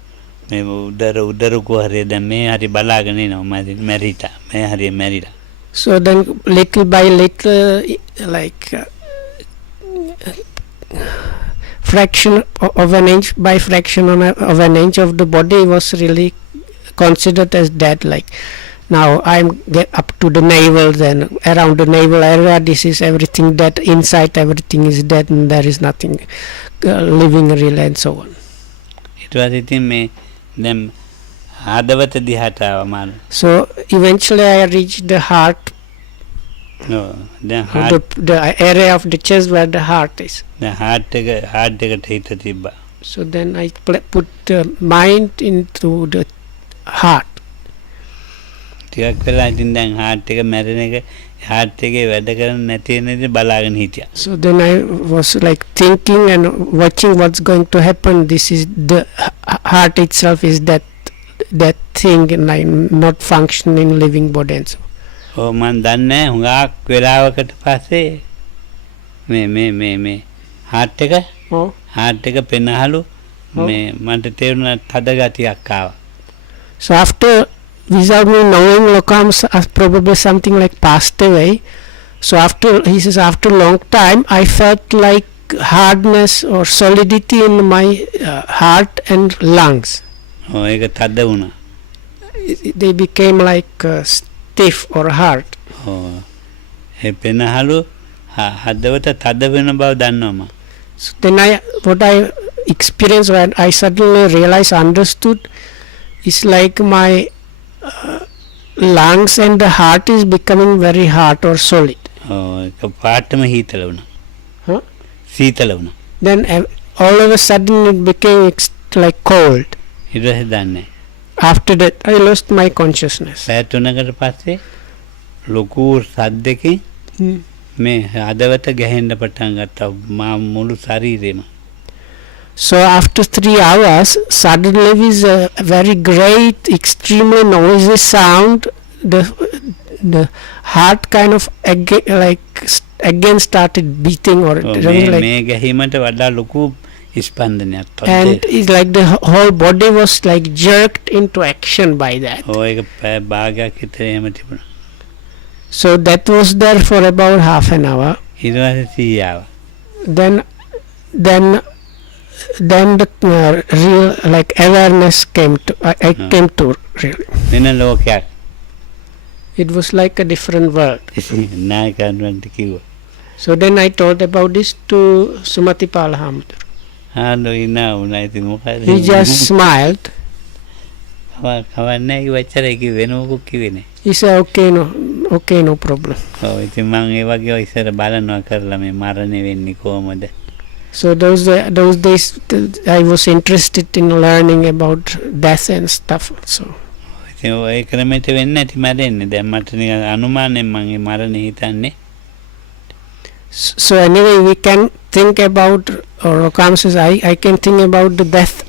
මේ උදරකෝ හරිය දැන් මේ හරි බලාගෙන ඉනවා මැරිලා මේ හරිය මැරිලා. So then little by little like fraction of an inch by fraction of an inch of the body was really considered as dead. Like now I'm get up to the navel, then around the navel area this is everything dead, inside everything is dead and there is nothing living really, and so on. It was ඉතින් මේ දැන් ආදවත දිහාට ආවා මාන. So eventually I reached the heart. No, the area of the chest where the heart is. The heart එකට හිත තිබ්බා. So then I put the mind into the heart. ටිකක් වෙලා ඉතින් දැන් heart එක මැරෙන එක heart එකේ වැඩ කරන්නේ නැති වෙන ඉතින් බලාගෙන හිටියා. So then I was like thinking and watching what's going to happen. This is the heart itself is that thing like not functioning living body and so. ඔව් මන් දන්නේ හුඟක් වෙලාවකට පස්සේ මේ heart එක පෙනහලු මේ මන්ට තේරුණා තද ගතියක් ආවා. So after, without me knowing, Lokam probably something like passed away. So he says after a long time I felt like hardness or solidity in my heart and lungs. ඔව් ඒක තද වුණා. They became like stiff or hard. ඔව් ඒ පෙනහලු හදවත තද වෙන බව දන්නවා. So then what I experienced when I suddenly realized, understood, is like my lungs and the heart is becoming very hard or solid. ඒක පාටම හීතල වුණා. සීතල වුණා. Then all of a sudden it became like cold. ඊට පස්සේ දන්නේ. After that I lost my consciousness. පැය 3කට පස්සේ ලොකු සද්දකින් මේ හදවත ගැහෙන්න පටන් ගත්තා මුළු ශරීරෙම. So after 3 hours suddenly with a very great extremely noisy sound the heart kind of again started beating or මේ ගැහිමට වඩා ලොකු ස්පන්දනයක්. And it's like the whole body was like jerked into action by that. ඒක භාගයක් විතර එහෙම තිබුණා. So that was there for about half an hour. ඊට පස්සේ 100 ආවා. Then then the real like awareness came to I came to really. වෙන ලෝකයක් It was like a different world. නායකයන්ට කිව්වා. So then I told about this to Sumatipala Hamdu. ආලෝ ඉනා වුණා ඉතින් මොකද? He just smiled. කවන්නේ ඉවච්චර කිව්වේ වෙන මොකක් කිව්වේ නෑ. He said, okay, no problem. ඔව් ඉතින් මම ඒ වගේ ඉස්සර බලනවා කරලා මේ මරණය වෙන්නේ කොහමද? So those days I was interested in learning about death and stuff. So ඉතින් ඔය ක්‍රමයට වෙන්නේ නැති මැරෙන්නේ. දැන් මට නිකන් අනුමානෙන් මම මේ මරණය හිතන්නේ. So anyway, we can think about, or Okam says, I can think about the death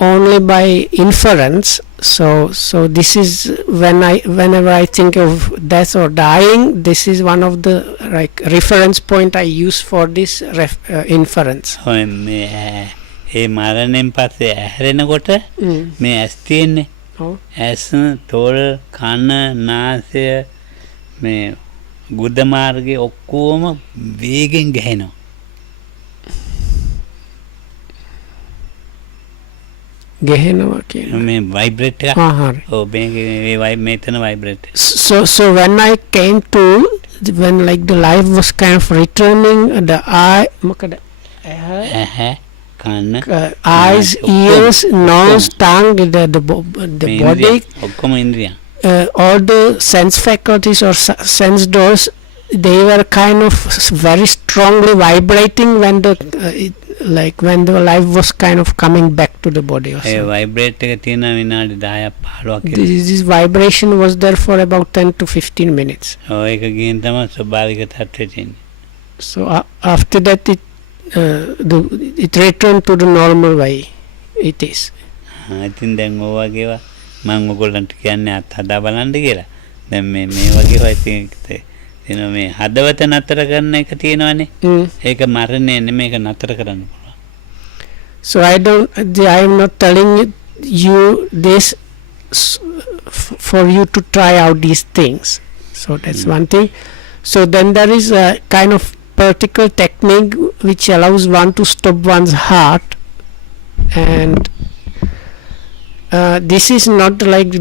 only by inference. So this is whenever I think of death or dying, this is one of the like reference point I use for this inference. ඔය මේ ඒ මරණයෙන් පස්සේ ඇහැරෙනකොට මේ ඇස් තියෙන්නේ. ඇස් තොල් කන නාසය මේ ගුද මාර්ගයේ ඔක්කොම වේගෙන් ගහනවා. Gehenava කියන්නේ මේ ভাইබ්‍රේට් එක. හරි. ඔව් මේ මෙතන vibrate. So when I came to when like the life was kind of returning, the eye මොකද කන eyes, ears, nose, tongue, the body, ඔක්කොම ඉන්ද්‍රියන්. all the sense faculties or sense doors, they were kind of very strongly vibrating when the when the life was kind of coming back to the body. A vibrate එක තියෙන විනාඩි 10ක් 15ක්. This vibration was there for about 10 to 15 minutes. ඔව් ඒක ගිහින් තමයි ස්වභාවික තත්ත්වෙට එන්නේ. So after that it returned to the normal way it is. ඉතින් දැන් ඔය වගේවා මම ඔයගොල්ලන්ට කියන්නේ අත්හදා බලන්න කියලා. දැන් මේ වගේ ඉතින් එන මේ හදවත නතර කරන එක තියෙනවනේ. ඒක මරණය නෙමෙයි ඒක නතර කරන්න පුළුවන්. So I am not telling you this for you to try out these things. So that's one thing. So then there is a kind of particular technique which allows one to stop one's heart, and this is not like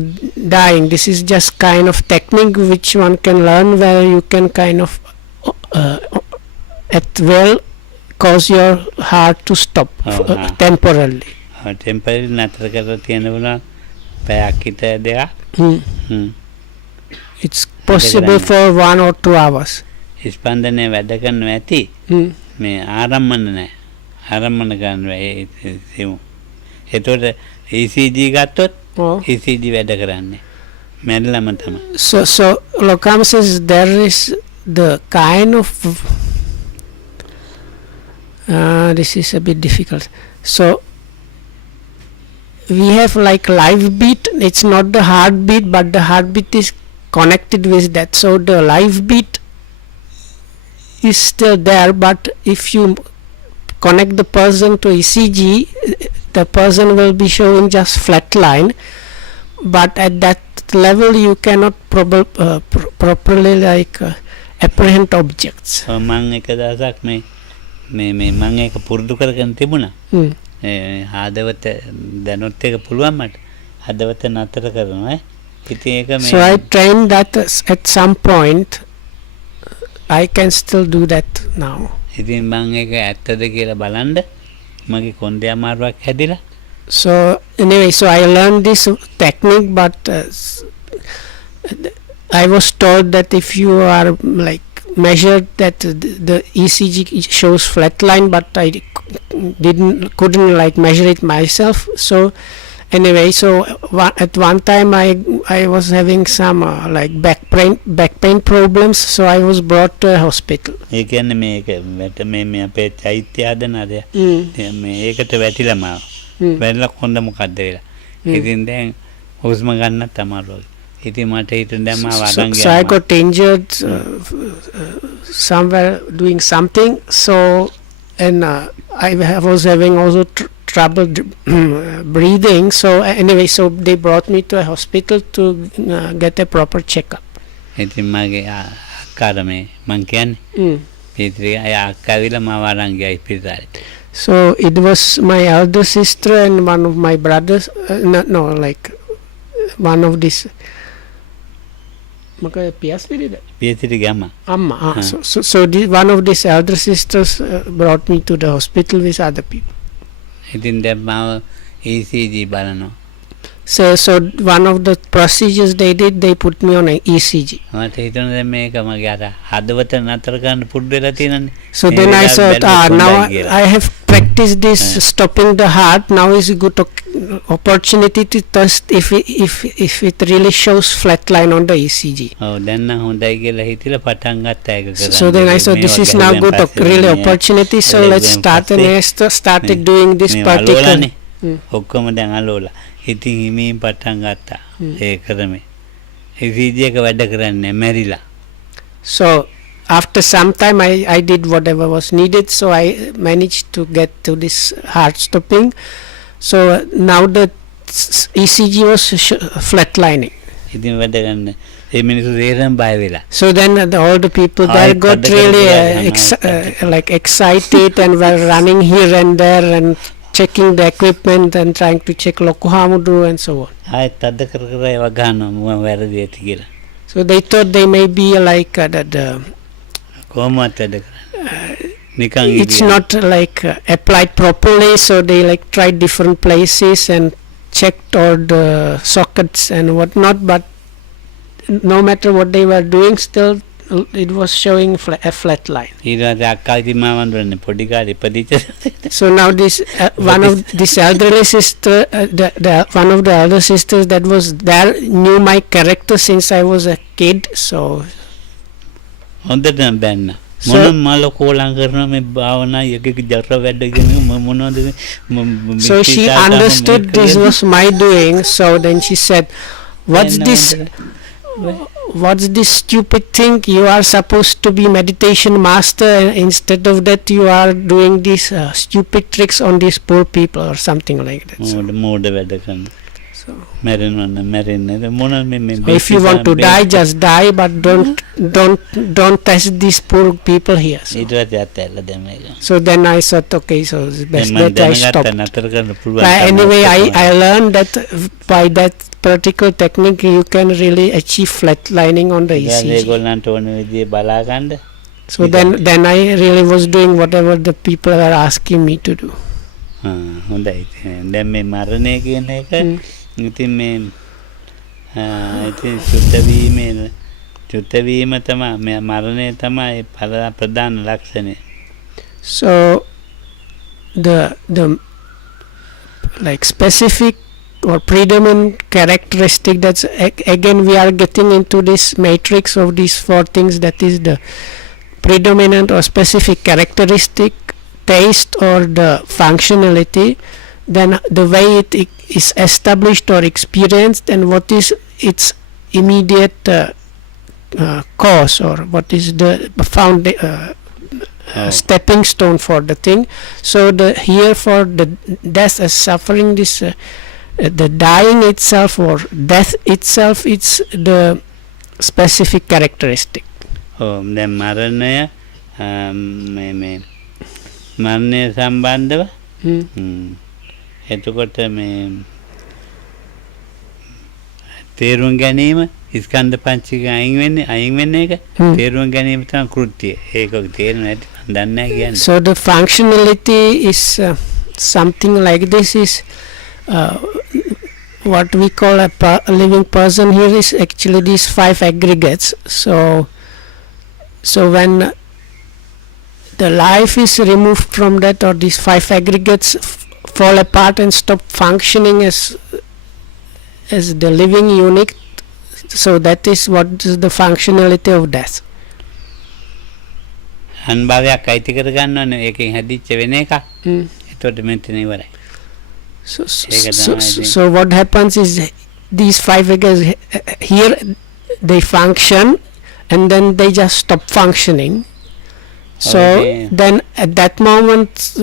dying. This is just kind of technique which one can learn, where you can kind of at will cause your heart to stop temporarily. Temporarily නතර කරලා තියෙන බුණා පැයක් හිට දෙකක්. It's possible for 1 or 2 hours. ස්පන්දනය වැඩ කරනවා ඇති. මේ ආරම්මන නැහැ. ආරම්මන ගන්නවා ඒ එතකොට ECG ගත්තොත් ECG වැඩ කරන්නේ මැරෙලම තමයි. So Lokam says there is the kind of this is a bit difficult. So we have like live beat. It's not the heartbeat, but the heartbeat is connected with that. So the live beat is still there, but if you connect the person to ECG, the person will be showing just flat line, but at that level you cannot properly like apprehend objects. මම එක දවසක් මේ මම එක පුරුදු කරගෙන තිබුණා. හදවත දැනුත් එක පුළුවන් මට. හදවත නතර කරනවා. ඉතින් ඒක මේ So I trained that at some point. I can still do that now. ඉතින් මම ඒක ඇත්තද කියලා බලන්න මගේ කොන්දේ අමාරුවක් හැදිලා. So anyway, so I learned this technique, but I was told that if you are like measured that the ECG shows flat line, but I couldn't like measure it myself. So anyway, so at one time I was having some like back pain problems, so I was brought to a hospital. ඒ කියන්නේ මේක මේ අපේ චෛත්‍ය හදනද මේ ඒකට වැටිලා මාව. වැටලා කොන්ද මොකද්ද වෙලා. ඉතින් දැන් හුස්ම ගන්නත් අමාරුයි. ඉතින් මට හිතුණ දැන් මාව අරන් ගියා. So I got injured somewhere doing something, so and I was having also trouble breathing. So anyway, so they brought me to a hospital to get a proper checkup. ඉතින් මගේ අක්කාට මේ මං කියන්නේ පියතිරික අය අක්කාවිලා මාව අරන් ගියා ඉස්පිරිතාලෙට. So it was my elder sister and one of my brothers. No, like one of this. පියතිරික අම්මා. So one of these elder sisters brought me to the hospital with other people. ඉතින් දැන් මාව ECG බලනවා. So one of the procedures they did, they put me on an ECG. මට හිතුණා දැන් මේක මගේ අර හදවත නතර කරන්න පුරුදු වෙලා තියෙනනේ. So then I thought, now I have practiced this stopping the heart. Now is a good opportunity to test if it really shows flat line on the ECG. ඔව් දැන් නම් හොඳයි කියලා හිතලා පටන් ගත්තා ඒක කරන්න. So then I thought this is now good really opportunity. So let's start, and I started doing this particular. ඔක්කොම දැන් අලෝලා. ඉතින් හිමින් පටන් ගත්තා ඒ කරමේ. ECG එක වැඩ කරන්නේ මැරිලා. So after some time I did whatever was needed, so I managed to get to this heart stopping. So now the ECG was flatlining. ඉතින් වැඩ ගන්න ඒ මිනිස්සු රේරම් බය වෙලා. So then all the people there got really like excited and were running here and there and checking the equipment and trying to check Lokohamudru and so on. ආයෙත් අද කර කර ඒවා ගන්නවා මම වැරදි ඇති කියලා. So they thought they may be like කොහොමද වැඩ කරන්නේ? it's not like applied properly, so they like tried different places and checked all the sockets and whatnot, but no matter what they were doing, still it was showing a flat line. So now this one of this elderly sister, one of the elder sisters that was there knew my character since I was a kid. So so she understood this was my doing. So then she said, what's this stupid thing? You are supposed to be meditation master, and instead of that you are doing these stupid tricks on these poor people or something like that. So if you want to die, just die, but don't test these poor people here. So then I thought, okay, so it's best that I stop. Anyway, I learned that by that particular technique you can really achieve flatlining on the ECG. So then I really was doing whatever the people were asking me to do. ඉතින් මේ ඉතින් චුත්ත වීම තමයි මරණය තමයි ප්‍රධාන ලක්ෂණය. So the like specific or predominant characteristic, that's again we are getting into this matrix of these four things, that is the predominant or specific characteristic, taste, or the functionality, then the way it is established or experienced, and what is its immediate cause, or what is the stepping stone for the thing. So here for the death as suffering, this the dying itself or death itself, it's the specific characteristic. දැන් මරණය මරණය සම්බන්ධව එතකොට මේ තේරුම් ගැනීම ස්කන්ධ පංචකය අයින් වෙන්නේ එක තේරුම් ගැනීම තමයි කෘත්‍යය. ඒක තේරෙන්නේ නැති මන් දන්නේ නැහැ කියන්නේ. So the functionality is something like this is what we call a living person. Here is actually these 5 aggregates. So when the life is removed from that, or these 5 aggregates fall apart and stop functioning as the living unit, so that is what is the functionality of death. අන්භවයක් අයිති කර ගන්නවනේ ඒකෙන් හැදිච්ච වෙන එක. ඒකට මෙතන ඉවරයි. So what happens is these 5 aggregates here, they function and then they just stop functioning. So then at that moment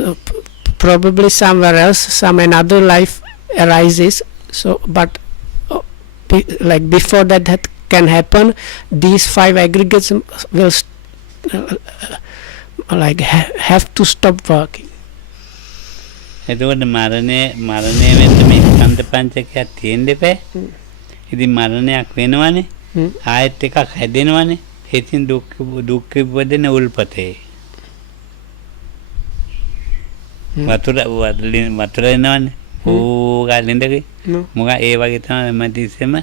probably somewhere else another life arises. So but like before that can happen, these 5 aggregates will like have to stop working. එතකොට මරණය වෙන්න මේ ස්කන්ධ පංචකයක් තියෙන්න එපා. ඉතින් මරණයක් වෙනවනේ. ආයෙත් එකක් හැදෙනවනේ. ඉතින් දුක් ඉපදෙන උල්පතේ. වතුර එනවනේ. ඕගාලින්දගේ. මොකක් ඒ වගේ තමයි මැදිස්සෙම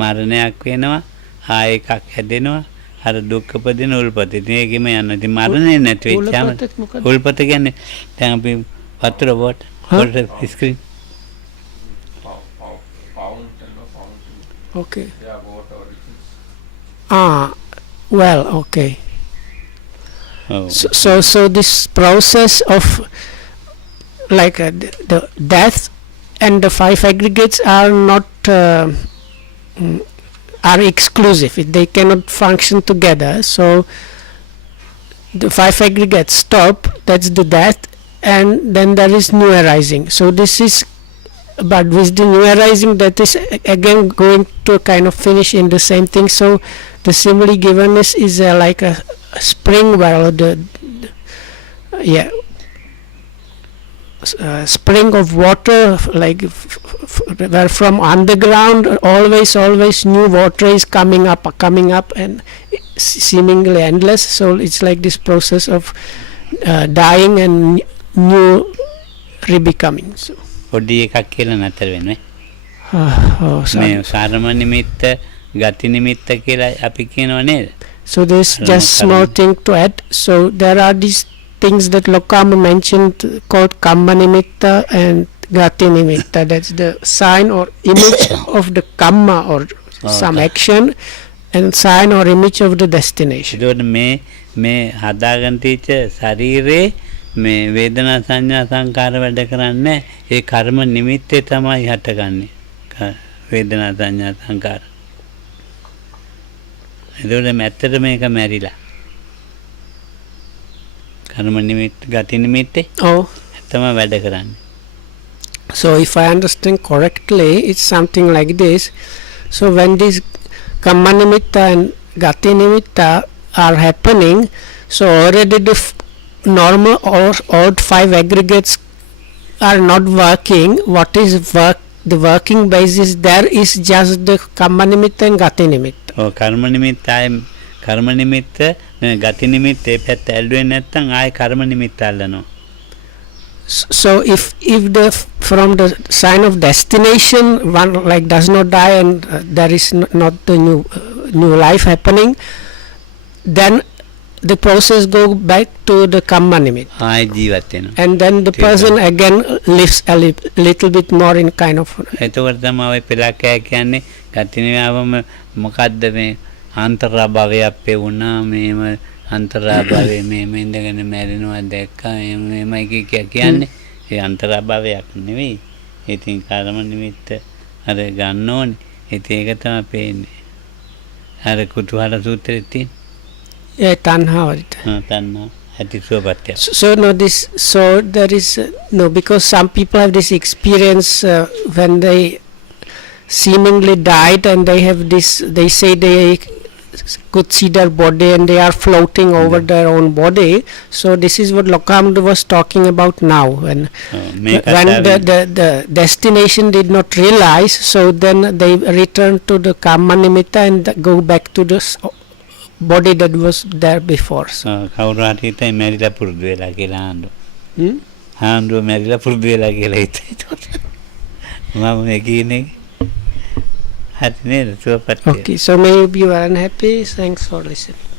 මරණයක් වෙනවා. ආයෙ එකක් හැදෙනවා. අර දුක් උපදින උල්පත. ඉතින් ඒකෙම යනවා. ඉතින් මරණය නැති වෙච්චාම උල්පත කියන්නේ දැන් අපි වතුර water screen. Okay. Well, okay. Oh. So this process of like the death and the 5 aggregates are not are exclusive. They cannot function together. So the 5 aggregates stop. That's the death, and then there is new arising. So this is, but with the new arising, that is again going to kind of finish in the same thing. So the simile given is like a spring well, spring of water, like where from underground always new water is coming up and seemingly endless. So it's like this process of dying and new rebecoming. So පොඩි එකක් කියලා නතර වෙන්නේ. sorry. මේ කර්ම නිමිත්ත, ගති නිමිත්ත කියලා අපි කියනවා නේද? So there's just small thing to add. So there are these things that Lokama mentioned called Kamma Nimitta and Gati Nimitta. That's the sign or image of the Kamma or some action, and sign or image of the destination. ඒකට මේ හදාගන්න තීච්ච ශරීරේ මේ වේදනා සංඥා සංකාර වැඩ කරන්නේ ඒ කර්ම නිමිත්තේ තමයි හටගන්නේ. වේදනා සංඥා සංකාර. ඒකට මැත්තට මේක මැරිලා. කර්ම නිමිත්ත ගති නිමිත්තේ තමයි වැඩ කරන්නේ. So if I understand correctly, it's something like this. So when these Kamma Nimitta and Gati Nimitta are happening, so already the normal or odd 5 aggregates are not working. What is the working basis there is just the Kamma Nimitta and Gati Nimitta. කර්ම නිමිත්ත ගති නිමිත්ත ඒ පැත්ත ඇල්ලුවේ නැත්නම් ආයේ කර්ම නිමිත්ත අල්ලනවා. So if the from the sign of destination one like does not die and there is not the new life happening, then the process go back to the Kamma Nimitta. ආයේ ජීවත් වෙනවා. And then the person again lives a little bit more in kind of. එතකොට තමයි ඔය පෙරකෑ කියන්නේ ගති නිවම මොකද්ද මේ අන්තරාභවයක් පෙවුණා මේම අන්තරාභවයේ මේම ඉඳගෙන මැරෙනවා දැක්කා මේමයි කියන්නේ ඒ අන්තරාභවයක් නෙවෙයි. ඉතින් කර්ම නිමිත්ත අර ගන්න ඕනේ. ඉතින් ඒක තමයි පේන්නේ. අර කුතුහල සූත්‍රයේ තියෙන. Tanha. තණ්හා ඇති සුවපත්ය. So no this so there is no because some people have this experience when they seemingly died and they have this, they say they could see their body and they are floating over their own body. So this is what Lokamda was talking about now. And when the destination did not realize, so then they return to the Kamma Nimitta and go back to the body that was there before. කවුරු හරි හිතයි මැරිලා පුරුදු වෙලා කියලා ආන්දු මැරිලා පුරුදු වෙලා කියලා හිතයි. මම මේ කියන්නේ Okay, so may you be well and happy. Thanks for listening.